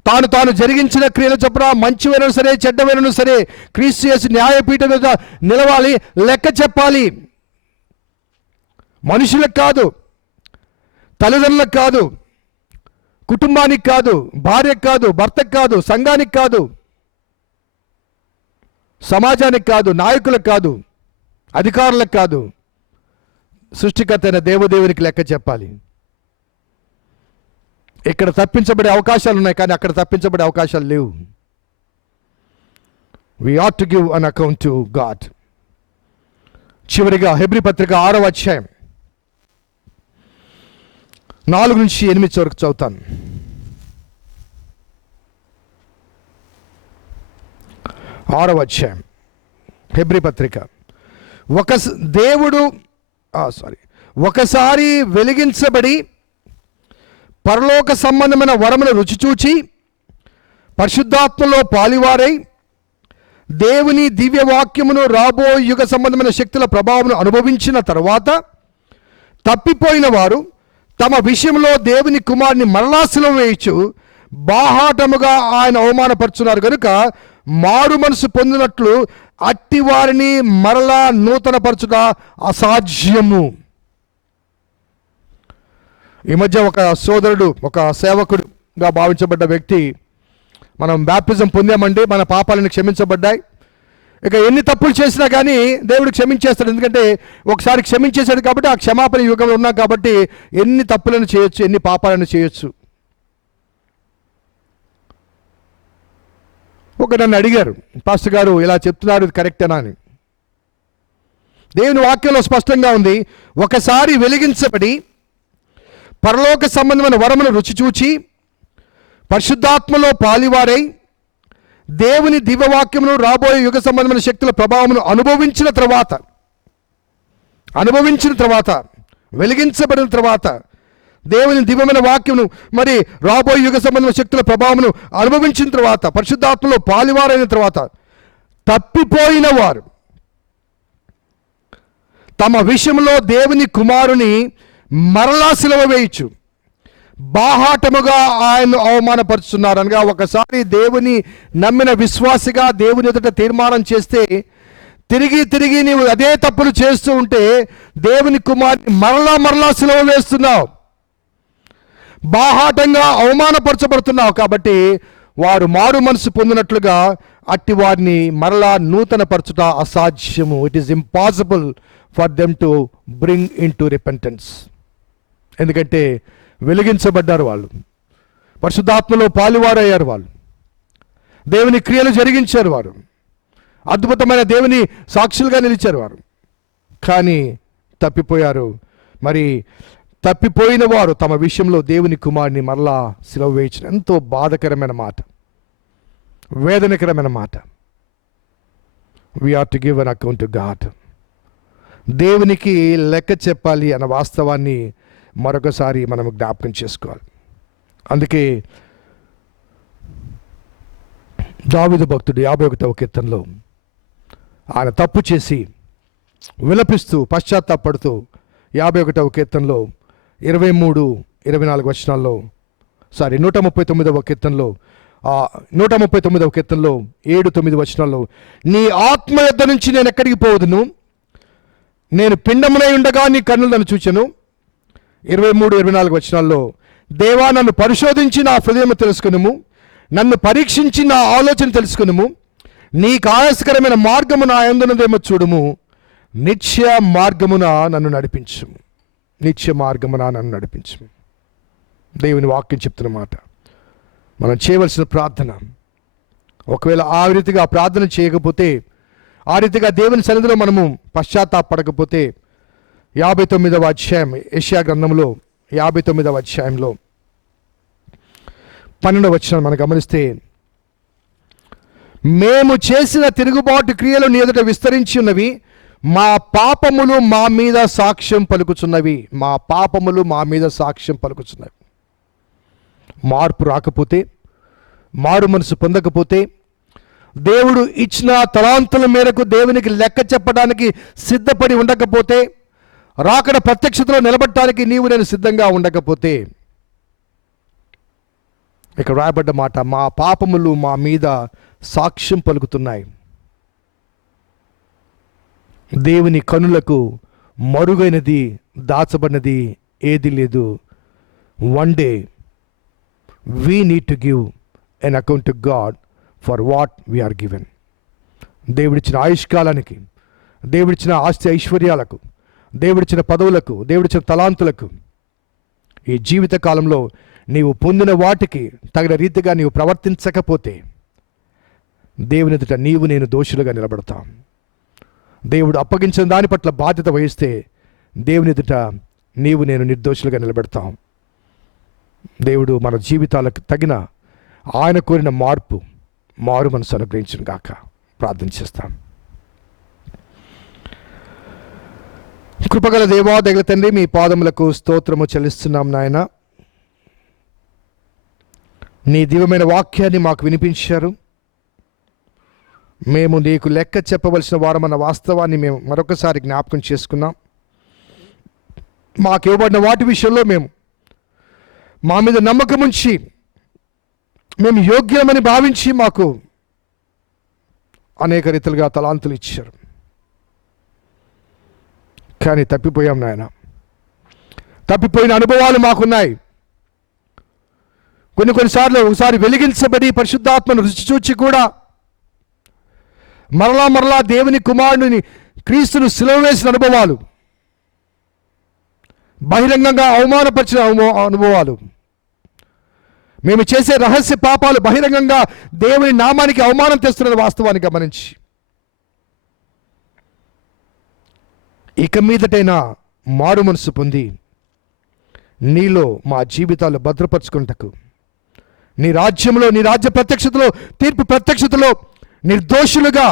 తాను జరిగించిన క్రియల చొప్పున మంచివైనా సరే చెడ్డవైనా సరే క్రీస్తు యేసు న్యాయపీఠం మీద నిలవాలి, లెక్క చెప్పాలి. మనుషులకు కాదు, తల్లిదండ్రులకు కాదు, కుటుంబానికి కాదు, భార్యకు కాదు, భర్తకు కాదు, సంఘానికి కాదు, సమాజానికి కాదు, నాయకులకు కాదు, అధికారులకు కాదు, సృష్టికర్త అయిన దేవదేవునికి లెక్క చెప్పాలి. ఇక్కడ తప్పించబడే అవకాశాలు ఉన్నాయి, కానీ అక్కడ తప్పించబడే అవకాశాలు లేవు. We ought to give an account to God. చివరిగా హెబ్రీ పత్రిక 6వ అధ్యాయం 4 నుంచి 8 వరకు చదువుతాను. హెబ్రీ పత్రిక. ఒకసారి వెలిగించబడి పరలోక సంబంధమైన వరమును రుచి చూచి పరిశుద్ధాత్మలో పాలివారై దేవుని దివ్య వాక్యమును రాబో యుగ సంబంధమైన శక్తుల ప్రభావమును అనుభవించిన తర్వాత తప్పిపోయిన వారు తమ విషయంలో దేవుని కుమారుని మరలా సిలువ వేయచ్చు బాహాటముగా ఆయన అవమానపరుచున్నారు కనుక మారు మనసు పొందినట్లు అట్టి వారిని మరలా నూతన పరచుట అసాధ్యము. ఈ మధ్య ఒక సోదరుడు, ఒక సేవకుడుగా భావించబడ్డ వ్యక్తి, మనం బ్యాప్టిజం పొందామండి, మన పాపాలను క్షమించబడ్డాయి, ఇక ఎన్ని తప్పులు చేసినా కానీ దేవుడు క్షమించేస్తాడు, ఎందుకంటే ఒకసారి క్షమించేశాడు కాబట్టి ఆ క్షమాపణ యుగంలో ఉన్నాం కాబట్టి ఎన్ని తప్పులను చేయొచ్చు, ఎన్ని పాపాలను చేయొచ్చు. ఒక నన్ను అడిగారు, పాస్టర్ గారు ఇలా చెప్తున్నారు, ఇది కరెక్టేనా అని. దేవుని వాక్యంలో స్పష్టంగా ఉంది, ఒకసారి వెలిగించబడి పరలోక సంబంధమైన వరమును రుచి చూచి పరిశుద్ధాత్మలో పాలివారై దేవుని దివ్యవాక్యమును రాబోయే యుగ సంబంధమైన శక్తుల ప్రభావమును అనుభవించిన తర్వాత వెలిగించబడిన తర్వాత దేవుని దివ్యమైన వాక్యమును మరి రాబోయే యుగ సంబంధమైన శక్తుల ప్రభావమును అనుభవించిన తర్వాత పరిశుద్ధాత్మలో పాలివారైన తర్వాత తప్పిపోయిన వారు తమ విషయంలో దేవుని కుమారుని మరలా సిలువ వేయచ్చు, బాహాటముగా ఆయన్ను అవమానపరుచున్నారు. అనగా ఒకసారి దేవుని నమ్మిన విశ్వాసిగా దేవుని ఎదుట తీర్మానం చేస్తే తిరిగి నీవు అదే తప్పులు చేస్తూ ఉంటే దేవుని కుమారుని మరలా సిలువ వేస్తున్నావు, బాహాటంగా అవమానపరచబడుతున్నావు. కాబట్టి వారు మారు మనసు పొందినట్లుగా అట్టి వారిని మరలా నూతన పరచుట అసాధ్యము. It is impossible for them to bring in to repentance. ఎందుకంటే వెలిగించబడ్డారు, వాళ్ళు పరిశుద్ధాత్మలో పాలువారయ్యారు, వాళ్ళు దేవుని క్రియలు జరిగించారు, వారు అద్భుతమైన దేవుని సాక్షులుగా నిలిచారు వారు. కానీ తప్పిపోయారు. మరి తప్పిపోయిన వారు తమ విషయంలో దేవుని కుమారుని మరలా సిలువ వేయించిన ఎంతో బాధకరమైన మాట, వేదనకరమైన మాట. We are to give an account to God. దేవునికి లెక్క చెప్పాలి అన్న వాస్తవాన్ని మరొకసారి మనం జ్ఞాపకం చేసుకోవాలి. అందుకే దావీదు భక్తుడు 51వ కీర్తనలో ఆయన తప్పు చేసి విలపిస్తూ పశ్చాత్తాపడుతూ 51వ కీర్తనలో 23-24 వచనాల్లో 139వ కీర్తనలో 7-9 వచనాల్లో నీ ఆత్మ యొద్ద నుంచి నేను ఎక్కడికి పోవదును, నేను పిండమునై ఉండగా నీ కన్నులు నన్ను చూచెను. 23-24 వచనాల్లో దేవా నన్ను పరిశోధించి నా హృదయం తెలుసుకునుము, నన్ను పరీక్షించి నా ఆలోచన తెలుసుకునుము, నీకు ఆయాసకరమైన మార్గము నా యందున్నదేమో చూడుము, నిత్య మార్గమున నన్ను నడిపించుము, నిత్య మార్గమున నన్ను నడిపించుము. దేవుని వాక్యం చెప్తున్న మాట. మనం చేయవలసిన ప్రార్థన, ఒకవేళ ఆ రీతిగా ప్రార్థన చేయకపోతే, ఆ రీతిగా దేవుని సన్నిధిలో మనము పశ్చాత్తాపడకపోతే 59వ అధ్యాయం యెషయా గ్రంథంలో 59వ అధ్యాయంలో 12వ వచనం మనం గమనిస్తే, మేము చేసిన తిరుగుబాటు క్రియలు నీ ఎదుట విస్తరించి ఉన్నవి, మా పాపములు మా మీద సాక్ష్యం పలుకుచున్నవి, మా పాపములు మా మీద సాక్ష్యం పలుకుచున్నవి. మార్పు రాకపోతే, మారు మనసు పొందకపోతే, దేవుడు ఇచ్చిన తలాంతుల మేరకు దేవునికి లెక్క చెప్పడానికి సిద్ధపడి ఉండకపోతే, రాకడ ప్రత్యక్షతలో నిలబడటానికి నీవు నేను సిద్ధంగా ఉండకపోతే, ఇక్కడ రాయబడ్డ మాట, మా పాపములు మా మీద సాక్ష్యం పలుకుతున్నాయి. దేవుని కనులకు మరుగైనది దాచబడినది ఏది లేదు. One day we need to give an account to God for what we are given. దేవుడిచ్చిన ఆయుష్కాలానికి, దేవుడిచ్చిన ఆస్తి ఐశ్వర్యాలకు, దేవుడిచ్చిన పదవులకు, దేవుడిచ్చిన తలాంతులకు, ఈ జీవిత కాలంలో నీవు పొందిన వాటికి తగిన రీతిగా నీవు ప్రవర్తించకపోతే దేవుని ఎదుట నీవు నేను దోషులుగా నిలబడతాం. దేవుడు అప్పగించిన దాని పట్ల బాధ్యత వహిస్తే దేవుని ఎదుట నీవు నేను నిర్దోషులుగా నిలబెడతాం. దేవుడు మన జీవితాలకు తగిన ఆయన కోరిన మారు మనసు అనుగ్రహించును గాక. ప్రార్థన చేస్తాం. కృపగల దేవా, దయగల తండ్రి, మీ పాదములకు స్తోత్రము చెల్లిస్తున్నాం నాయన. నీ దివ్యమైన వాక్యాన్ని మాకు వినిపించారు. మేము నీకు లెక్క చెప్పవలసిన వారమన్న వాస్తవాన్ని మేము మరొకసారి జ్ఞాపకం చేసుకున్నాం. మాకు ఇవ్వబడిన వాటి విషయంలో మేము మా మీద నమ్మకం ఉంచి, మేము యోగ్యమని భావించి మాకు అనేక రీతిలుగా తలాంతులు ఇచ్చారు. కానీ తప్పిపోయాం నాయన. తప్పిపోయిన అనుభవాలు మాకున్నాయి. కొన్నిసార్లు ఒకసారి వెలిగించబడి పరిశుద్ధాత్మను రుచి చూచి కూడా మరలా దేవుని కుమారుని క్రీస్తును సిలువ వేసిన అనుభవాలు, బహిరంగంగా అవమానపరిచిన అనుభవాలు, మేము చేసే రహస్య పాపాలు బహిరంగంగా దేవుని నామానికి అవమానం తెస్తున్న వాస్తవాన్ని గమనించి, ఇక మీదటైనా మారు మనసు పొంది నీలో మా జీవితాలు భద్రపరచుకుంటకు నీ రాజ్యంలో, నీ రాజ్య ప్రత్యక్షతలో, తీర్పు ప్రత్యక్షతలో నిర్దోషులుగా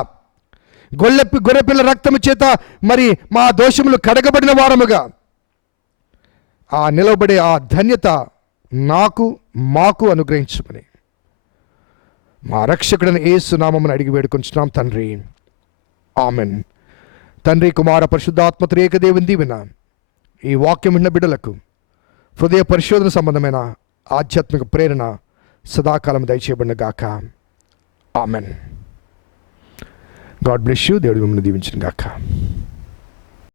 గొర్రెపిల్ల రక్తము చేత మరి మా దోషములు కడగబడిన వారముగా ఆ నిలవబడే ఆ ధన్యత మాకు అనుగ్రహించమని మా రక్షకుడైన యేసు నామమున అడిగి వేడుకొంచున్నాం తండ్రి. ఆమెన్. తండ్రి, కుమార, పరిశుద్ధాత్మ త్రియేక దేవుని దీవెన ఈ వాక్యం విన్న బిడ్డలకు హృదయ పరిశోధన సంబంధమైన ఆధ్యాత్మిక ప్రేరణ సదాకాలం దయచేయబడిన గాక. ఆమెన్. God bless you. దేవుడు మిమ్మల్ని దీవించిన గాక.